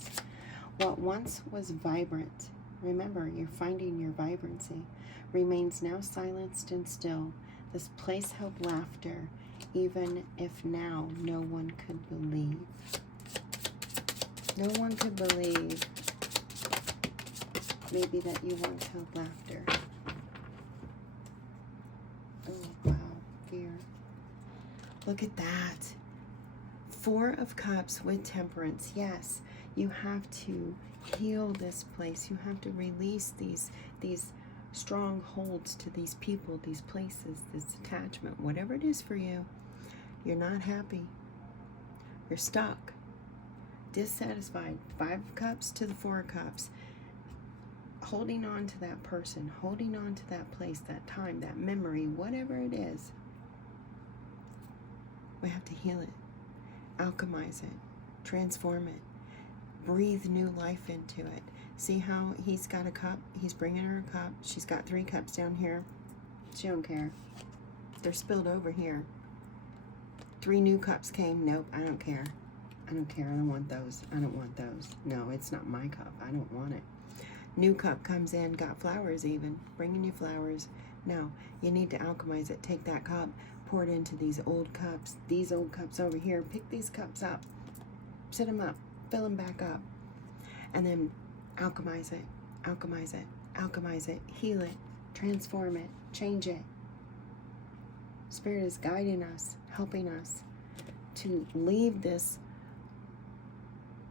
What once was vibrant, remember, you're finding your vibrancy, remains now silenced and still. This place held laughter, even if now no one could believe. No one could believe maybe that you once held laughter. Oh, wow, fear. Look at that. 4 of Cups with Temperance. Yes, you have to heal this place. You have to release these strongholds to these people, these places, this attachment, whatever it is for you. You're not happy. You're stuck. Dissatisfied. 5 of Cups to the 4 of Cups. Holding on to that person, holding on to that place, that time, that memory, whatever it is. We have to heal it, alchemize it, transform it, breathe new life into it. See how he's got a cup? He's bringing her a cup. She's got 3 cups down here. She don't care. They're spilled over here. 3 new cups came. Nope, I don't care. I don't care. I don't want those. I don't want those. No, it's not my cup. I don't want it. New cup comes in, got flowers even, bringing you flowers. No, you need to alchemize it. Take that cup, pour it into these old cups over here. Pick these cups up, sit them up, fill them back up, and then alchemize it, alchemize it, alchemize it, heal it, transform it, change it. Spirit is guiding us, helping us to leave this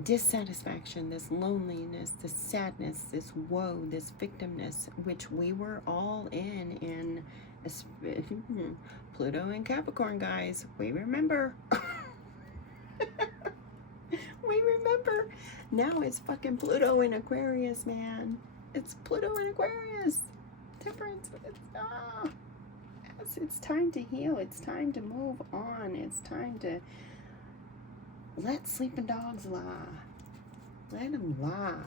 dissatisfaction, this loneliness, this sadness, this woe, this victimness, which we were all in Pluto and Capricorn, guys. We remember. We remember. Now it's fucking Pluto in Aquarius, man. It's Pluto in Aquarius. Temperance. It's time to heal. It's time to move on. It's time to let sleeping dogs lie. Let them lie.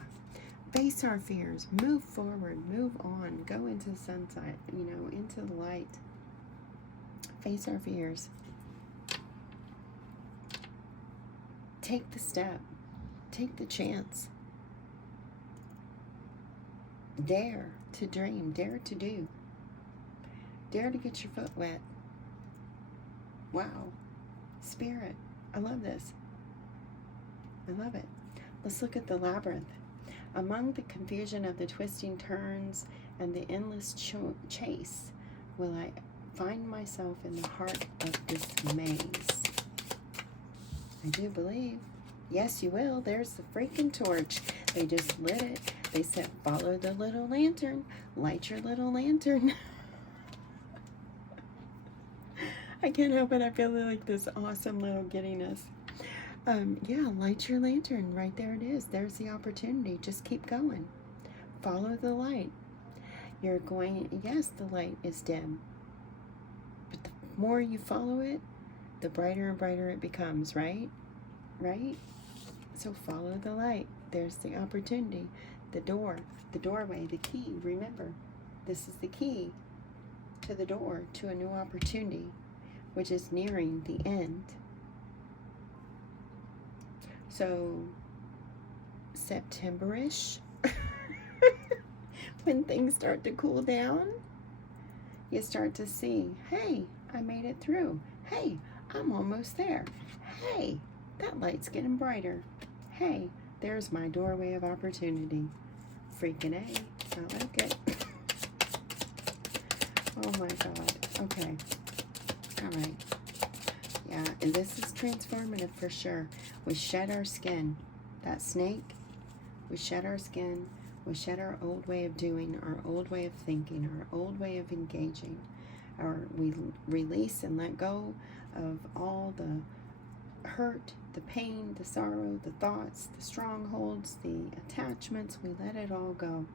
Face our fears. Move forward. Move on. Go into the sunset. You know, into the light. Face our fears. Take the step. Take the chance. Dare to dream. Dare to do. Dare to get your foot wet. Wow. Spirit. I love this. I love it. Let's look at the labyrinth. Among the confusion of the twisting turns and the endless chase, will I find myself in the heart of this maze? I do believe. Yes, you will. There's the freaking torch. They just lit it. They said, follow the little lantern. Light your little lantern. I can't help it. I feel like this awesome little giddiness. Yeah, light your lantern. Right there it is. There's the opportunity. Just keep going. Follow the light. You're going, yes, the light is dim. But the more you follow it, the brighter and brighter it becomes, right? Right? So follow the light. There's the opportunity. The door, the doorway, the key. Remember, this is the key to the door to a new opportunity, which is nearing the end. So, September-ish, when things start to cool down, you start to see, hey, I made it through. Hey, I'm almost there. Hey, that light's getting brighter. Hey, there's my doorway of opportunity. Freaking A. I like it. Oh my God. Okay. All right. Yeah, and this is transformative for sure. We shed our skin. That snake, we shed our skin. We shed our old way of doing, our old way of thinking, our old way of engaging. We release and let go of all the hurt, the pain, the sorrow, the thoughts, the strongholds, the attachments. We let it all go.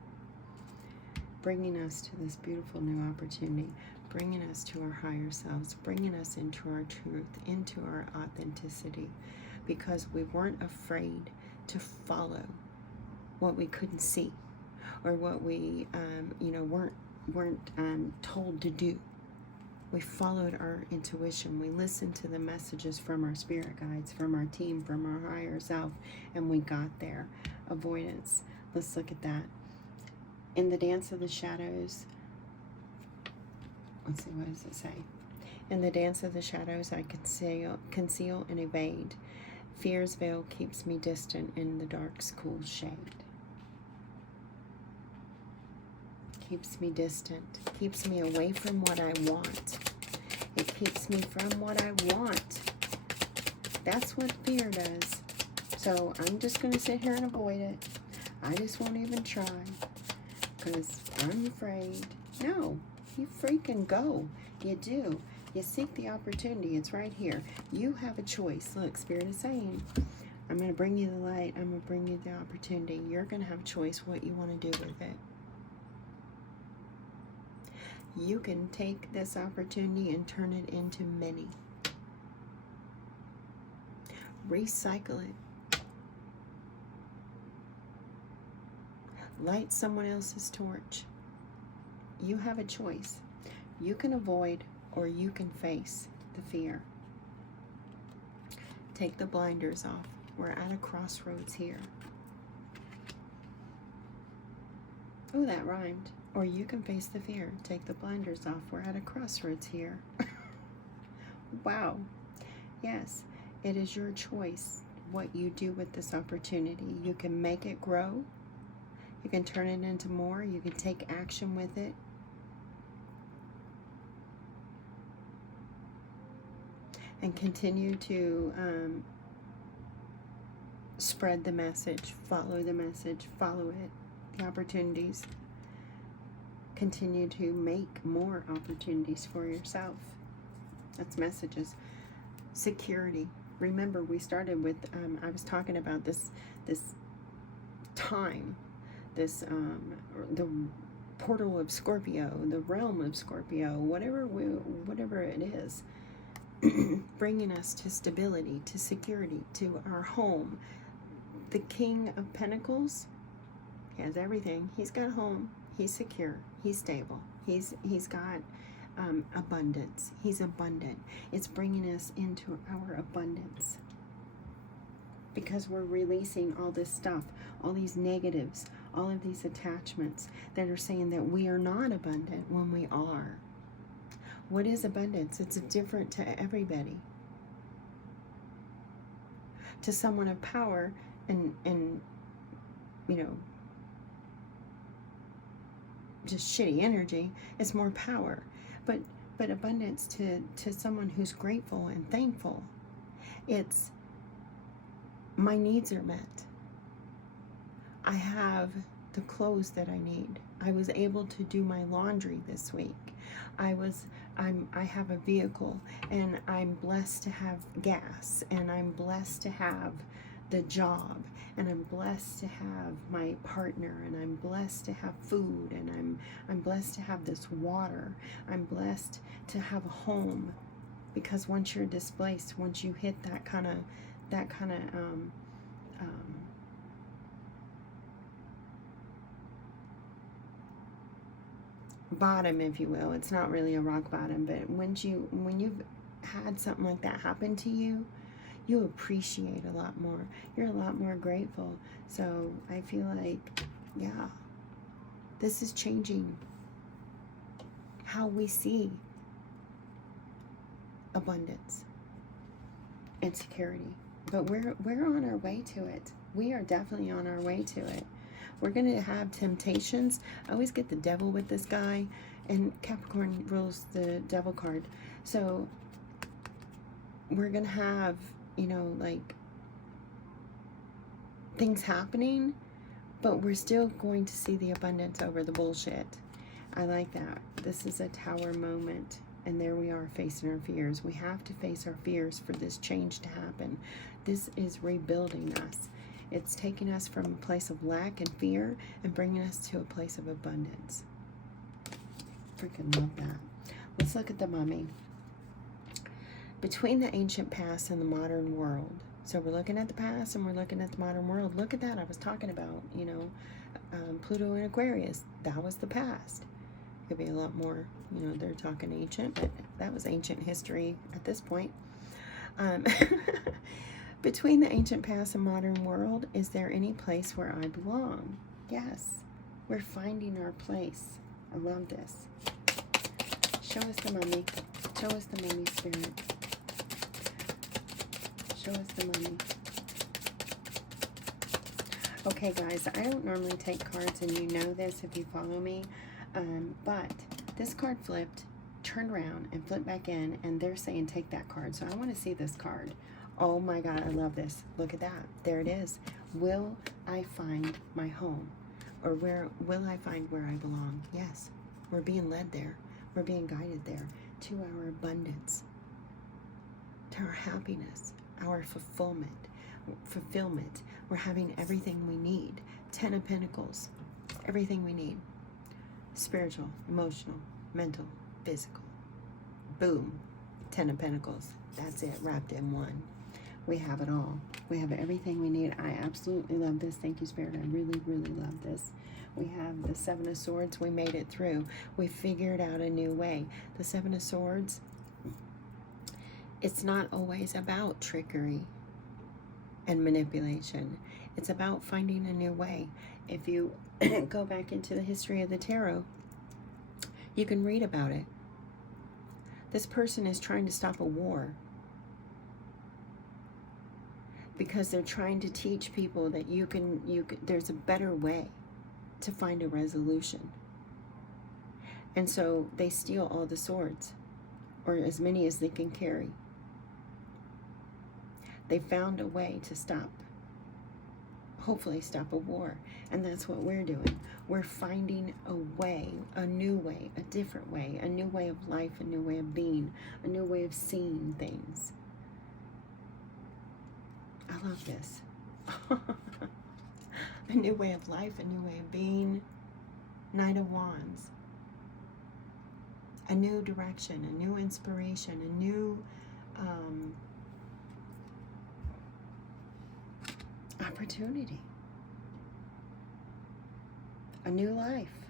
bringing us to this beautiful new opportunity, bringing us to our higher selves, bringing us into our truth, into our authenticity, because we weren't afraid to follow what we couldn't see, or what we, weren't told to do. We followed our intuition. We listened to the messages from our spirit guides, from our team, from our higher self, and we got there. Avoidance. Let's look at that. In the dance of the shadows, let's see, what does it say? In the dance of the shadows, I conceal and evade. Fear's veil keeps me distant in the dark's cool shade. Keeps me distant, keeps me away from what I want. It keeps me from what I want. That's what fear does. So I'm just going to sit here and avoid it. I just won't even try, because I'm afraid. No, you freaking go. You do. You seek the opportunity. It's right here. You have a choice. Look, Spirit is saying, I'm going to bring you the light. I'm going to bring you the opportunity. You're going to have a choice what you want to do with it. You can take this opportunity and turn it into many. Recycle it. Light someone else's torch. You have a choice. You can avoid or you can face the fear. Take the blinders off. We're at a crossroads here. Oh, that rhymed. Or you can face the fear. Take the blinders off. We're at a crossroads here. Wow. Yes, it is your choice what you do with this opportunity. You can make it grow. You can turn it into more. You can take action with it. And continue to spread the message. Follow the message. Follow it. The opportunities. Continue to make more opportunities for yourself. That's messages. Security. Remember, we started with, I was talking about this time, the portal of Scorpio, the realm of Scorpio, whatever it is, bringing us to stability, to security, to our home. The King of Pentacles, he has everything. He's got a home. He's secure. He's stable. He's got abundance. He's abundant. It's bringing us into our abundance, because we're releasing all this stuff, all these negatives, all of these attachments that are saying that we are not abundant when we are. What is abundance? It's different to everybody. To someone of power and just shitty energy, it's more power. But abundance to someone who's grateful and thankful, it's my needs are met. I have the clothes that I need. I was able to do my laundry this week. I have a vehicle, and I'm blessed to have gas, and I'm blessed to have the job, and I'm blessed to have my partner, and I'm blessed to have food, and I'm blessed to have this water. I'm blessed to have a home, because once you're displaced, once you hit that kind of bottom, if you will. It's not really a rock bottom, but when you've had something like that happen to you, you appreciate a lot more. You're a lot more grateful. So I feel like, yeah, this is changing how we see abundance and security. But we're on our way to it. We are definitely on our way to it. We're going to have temptations. I always get the devil with this guy, and Capricorn rules the devil card. So we're going to have, like, things happening, but we're still going to see the abundance over the bullshit. I like that. This is a tower moment, and there we are facing our fears. We have to face our fears for this change to happen. This is rebuilding us. It's taking us from a place of lack and fear and bringing us to a place of abundance. freaking love that. Let's look at the Mummy. Between the ancient past and the modern world. So we're looking at the past and we're looking at the modern world. Look at that. I was talking about, you know, Pluto in Aquarius. That was the past. Could be a lot more, you know, they're talking ancient, but that was ancient history at this point. Between the ancient past and modern world, is there any place where I belong? Yes. We're finding our place. I love this. Show us the Mummy. Show us the Mummy spirit. Show us the Mummy. Okay, guys, I don't normally take cards, and you know this if you follow me. But this card flipped, turned around, and flipped back in, and they're saying take that card. So I want to see this card. Oh my God, I love this. Look at that. There it is. Will I find my home? Or will I find where I belong? Yes, we're being led there. We're being guided there to our abundance, to our happiness, our fulfillment. We're having everything we need. 10 of Pentacles, everything we need. Spiritual, emotional, mental, physical. Boom, 10 of Pentacles. That's it, wrapped in one. We have it all. We have everything we need. I absolutely love this. Thank you, Spirit. I really, really love this. We have the 7 of Swords. We made it through. We figured out a new way. The 7 of Swords, it's not always about trickery and manipulation. It's about finding a new way. If you go back into the history of the tarot, you can read about it. This person is trying to stop a war because they're trying to teach people that you can there's a better way to find a resolution. And so they steal all the swords, or as many as they can carry. They found a way to stop, hopefully stop a war. And that's what we're doing. We're finding a way, a new way, a different way, a new way of life, a new way of being, a new way of seeing things. I love this. A new way of life, a new way of being. Knight of Wands. A new direction, a new inspiration, a new opportunity. A new life.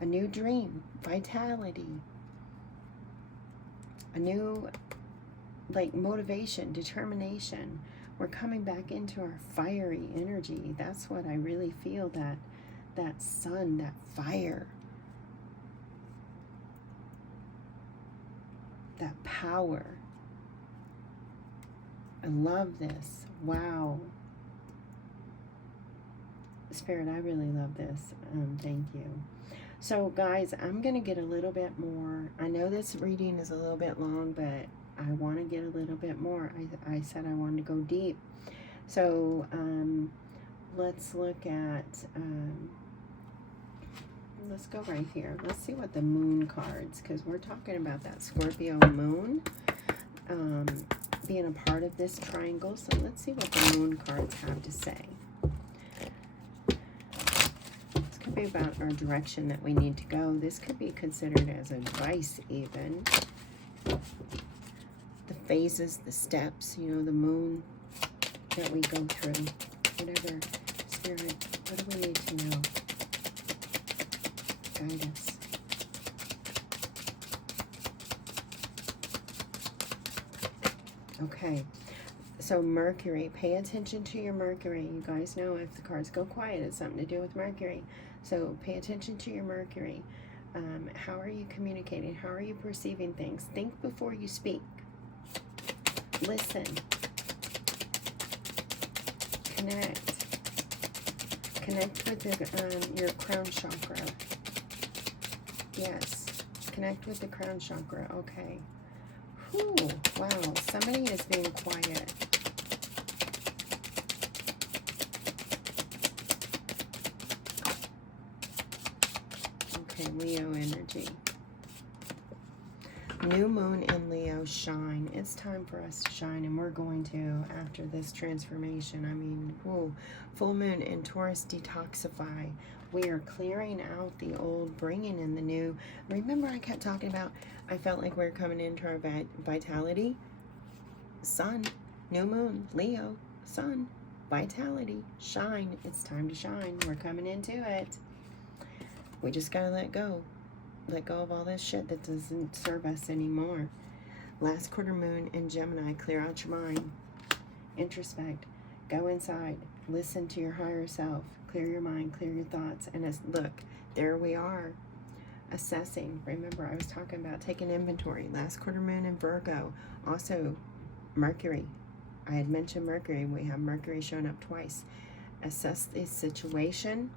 A new dream. Vitality. A new motivation, determination. We're coming back into our fiery energy. That's what I really feel, that sun, that fire, that power. I love this. Wow. Spirit, I really love this. Thank you. So guys, I'm going to get a little bit more. I know this reading is a little bit long, but I want to get a little bit more. I said I wanted to go deep. So let's look at, let's go right here. Let's see what the moon cards, because we're talking about that Scorpio moon being a part of this triangle. So let's see what the moon cards have to say. This could be about our direction that we need to go. This could be considered as advice even. The phases, the steps, you know, the moon that we go through. Whatever. Spirit, what do we need to know? Guide us. Okay. So Mercury, pay attention to your Mercury. You guys know if the cards go quiet, it's something to do with Mercury. So pay attention to your Mercury. How are you communicating? How are you perceiving things? Think before you speak. Listen. Connect. Connect with your crown chakra. Yes. Connect with the crown chakra. Okay. Whew. Wow. Somebody is being quiet. Okay, Leo energy. New moon in Leo, shine. It's time for us to shine, and we're going to after this transformation. I mean, whoa. Full moon in Taurus, detoxify. We are clearing out the old, bringing in the new. Remember I kept talking about, I felt like we are coming into our vitality. Sun, new moon, Leo, sun, vitality, shine. It's time to shine. We're coming into it. We just got to let go. Let go of all this shit that doesn't serve us anymore. Last quarter moon in Gemini, clear out your mind. Introspect. Go inside. Listen to your higher self. Clear your mind. Clear your thoughts. And look, there we are. Assessing. Remember, I was talking about taking inventory. Last quarter moon in Virgo. Also, Mercury. I had mentioned Mercury. We have Mercury showing up twice. Assess the situation.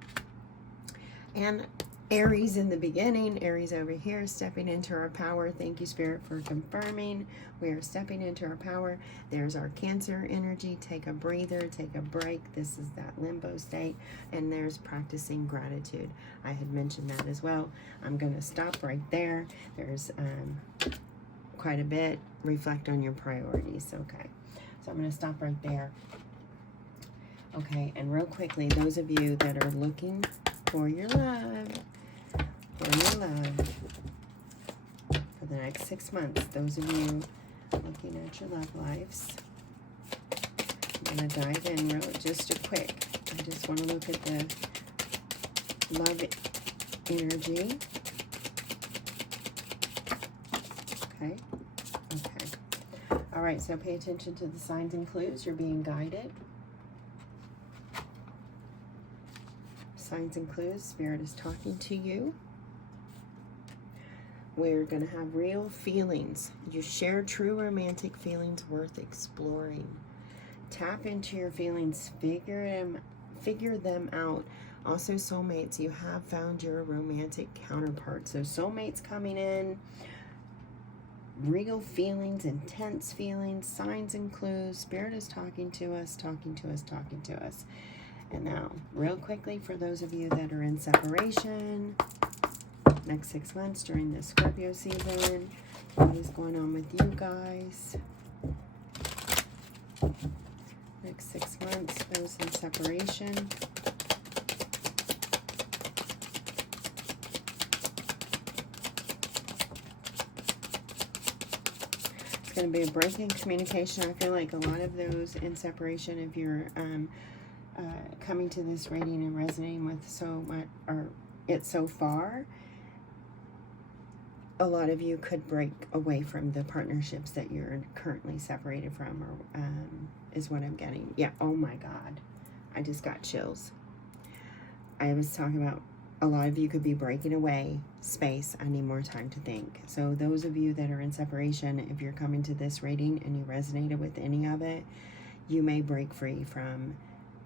And Aries in the beginning, Aries over here, stepping into our power. Thank you, Spirit, for confirming. We are stepping into our power. There's our Cancer energy. Take a breather, take a break. This is that limbo state. And there's practicing gratitude. I had mentioned that as well. I'm going to stop right there. There's quite a bit. Reflect on your priorities. Okay. So I'm going to stop right there. Okay. And real quickly, those of you that are looking for your love, for the next 6 months, those of you looking at your love lives, I'm going to dive in just a quick. I just want to look at the love energy. Okay. All right, so pay attention to the signs and clues. You're being guided. Signs and clues. Spirit is talking to you. We're going to have real feelings. You share true romantic feelings worth exploring. Tap into your feelings. Figure them out. Also, soulmates. You have found your romantic counterpart. So soulmates coming in. Real feelings, intense feelings, signs and clues. Spirit is talking to us, talking to us, talking to us. And now, real quickly, for those of you that are in separation, next 6 months during the Scorpio season, what is going on with you guys? Next 6 months, those in separation. It's going to be a break in communication. I feel like a lot of those in separation, if you're coming to this reading and resonating with so much, or it so far, a lot of you could break away from the partnerships that you're currently separated from, or is what I'm getting. Yeah, oh my God. I just got chills. I was talking about a lot of you could be breaking away. Space, I need more time to think. So those of you that are in separation, if you're coming to this reading and you resonated with any of it, you may break free from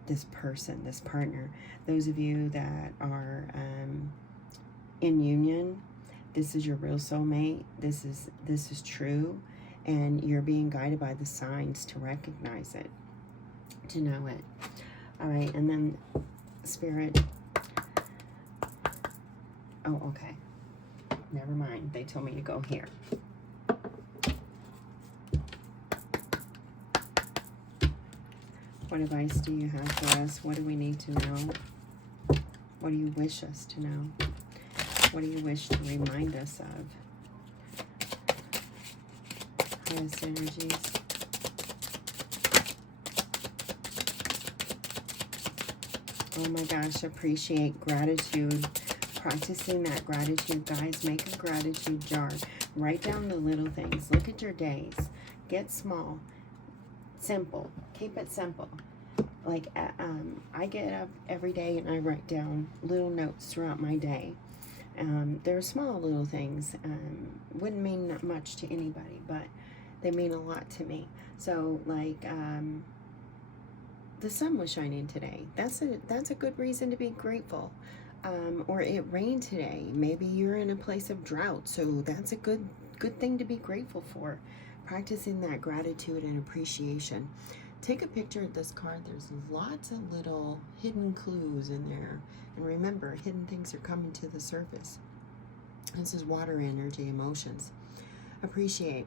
this person, this partner. Those of you that are in union, this is your real soulmate. This is true, and you're being guided by the signs to recognize it, to know it. All right, and then Spirit. Oh, okay. Never mind. They told me to go here. What advice do you have for us? What do we need to know? What do you wish us to know? What do you wish to remind us of? Highest energies. Oh my gosh, appreciate gratitude. Practicing that gratitude, guys. Make a gratitude jar. Write down the little things. Look at your days. Get small. Simple. Keep it simple. Like, I get up every day and I write down little notes throughout my day. They're small little things. Wouldn't mean much to anybody, but they mean a lot to me. So, like, the sun was shining today. That's a good reason to be grateful. Or it rained today. Maybe you're in a place of drought, so that's a good thing to be grateful for. Practicing that gratitude and appreciation. Take a picture of this card. There's lots of little hidden clues in there. And remember, hidden things are coming to the surface. This is water energy, emotions. Appreciate.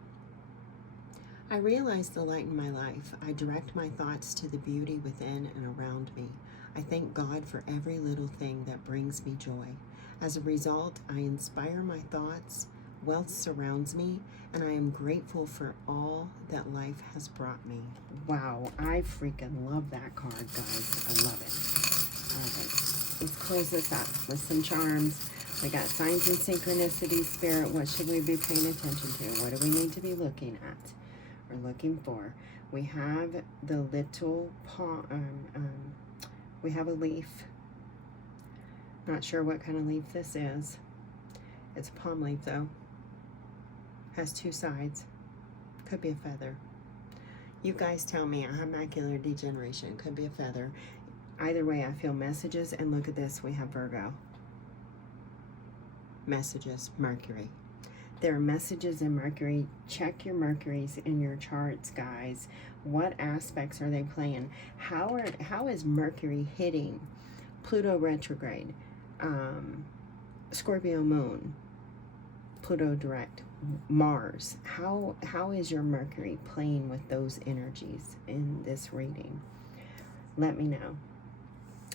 I realize the light in my life. I direct my thoughts to the beauty within and around me. I thank God for every little thing that brings me joy. As a result, I inspire my thoughts, wealth surrounds me, and I am grateful for all that life has brought me. Wow, I freaking love that card, guys. I love it. All right, let's close this up with some charms. We got signs and synchronicities, Spirit. What should we be paying attention to? What do we need to be looking at or looking for? We have the little we have a leaf. Not sure what kind of leaf this is. It's a palm leaf though. Has two sides. Could be a feather. You guys tell me. I have macular degeneration. Could be a feather. Either way, I feel messages. And look at this. We have Virgo. Messages. Mercury. There are messages in Mercury. Check your Mercuries in your charts, guys. What aspects are they playing? How is Mercury hitting Pluto retrograde, Scorpio moon, Pluto direct, Mars? How is your Mercury playing with those energies in this reading? Let me know.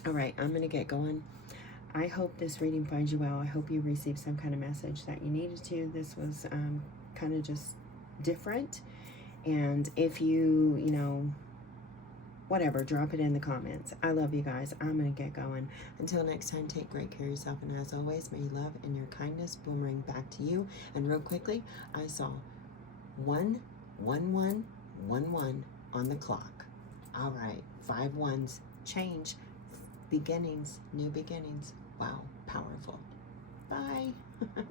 All right, I'm going to get going. I hope this reading finds you well. I hope you received some kind of message that you needed to. This was kind of just different. And if you know, whatever, drop it in the comments. I love you guys. I'm going to get going. Until next time, take great care of yourself. And as always, may love and your kindness boomerang back to you. And real quickly, I saw 11111 on the clock. All right, 5 ones, change, beginnings, new beginnings. Wow, powerful. Bye.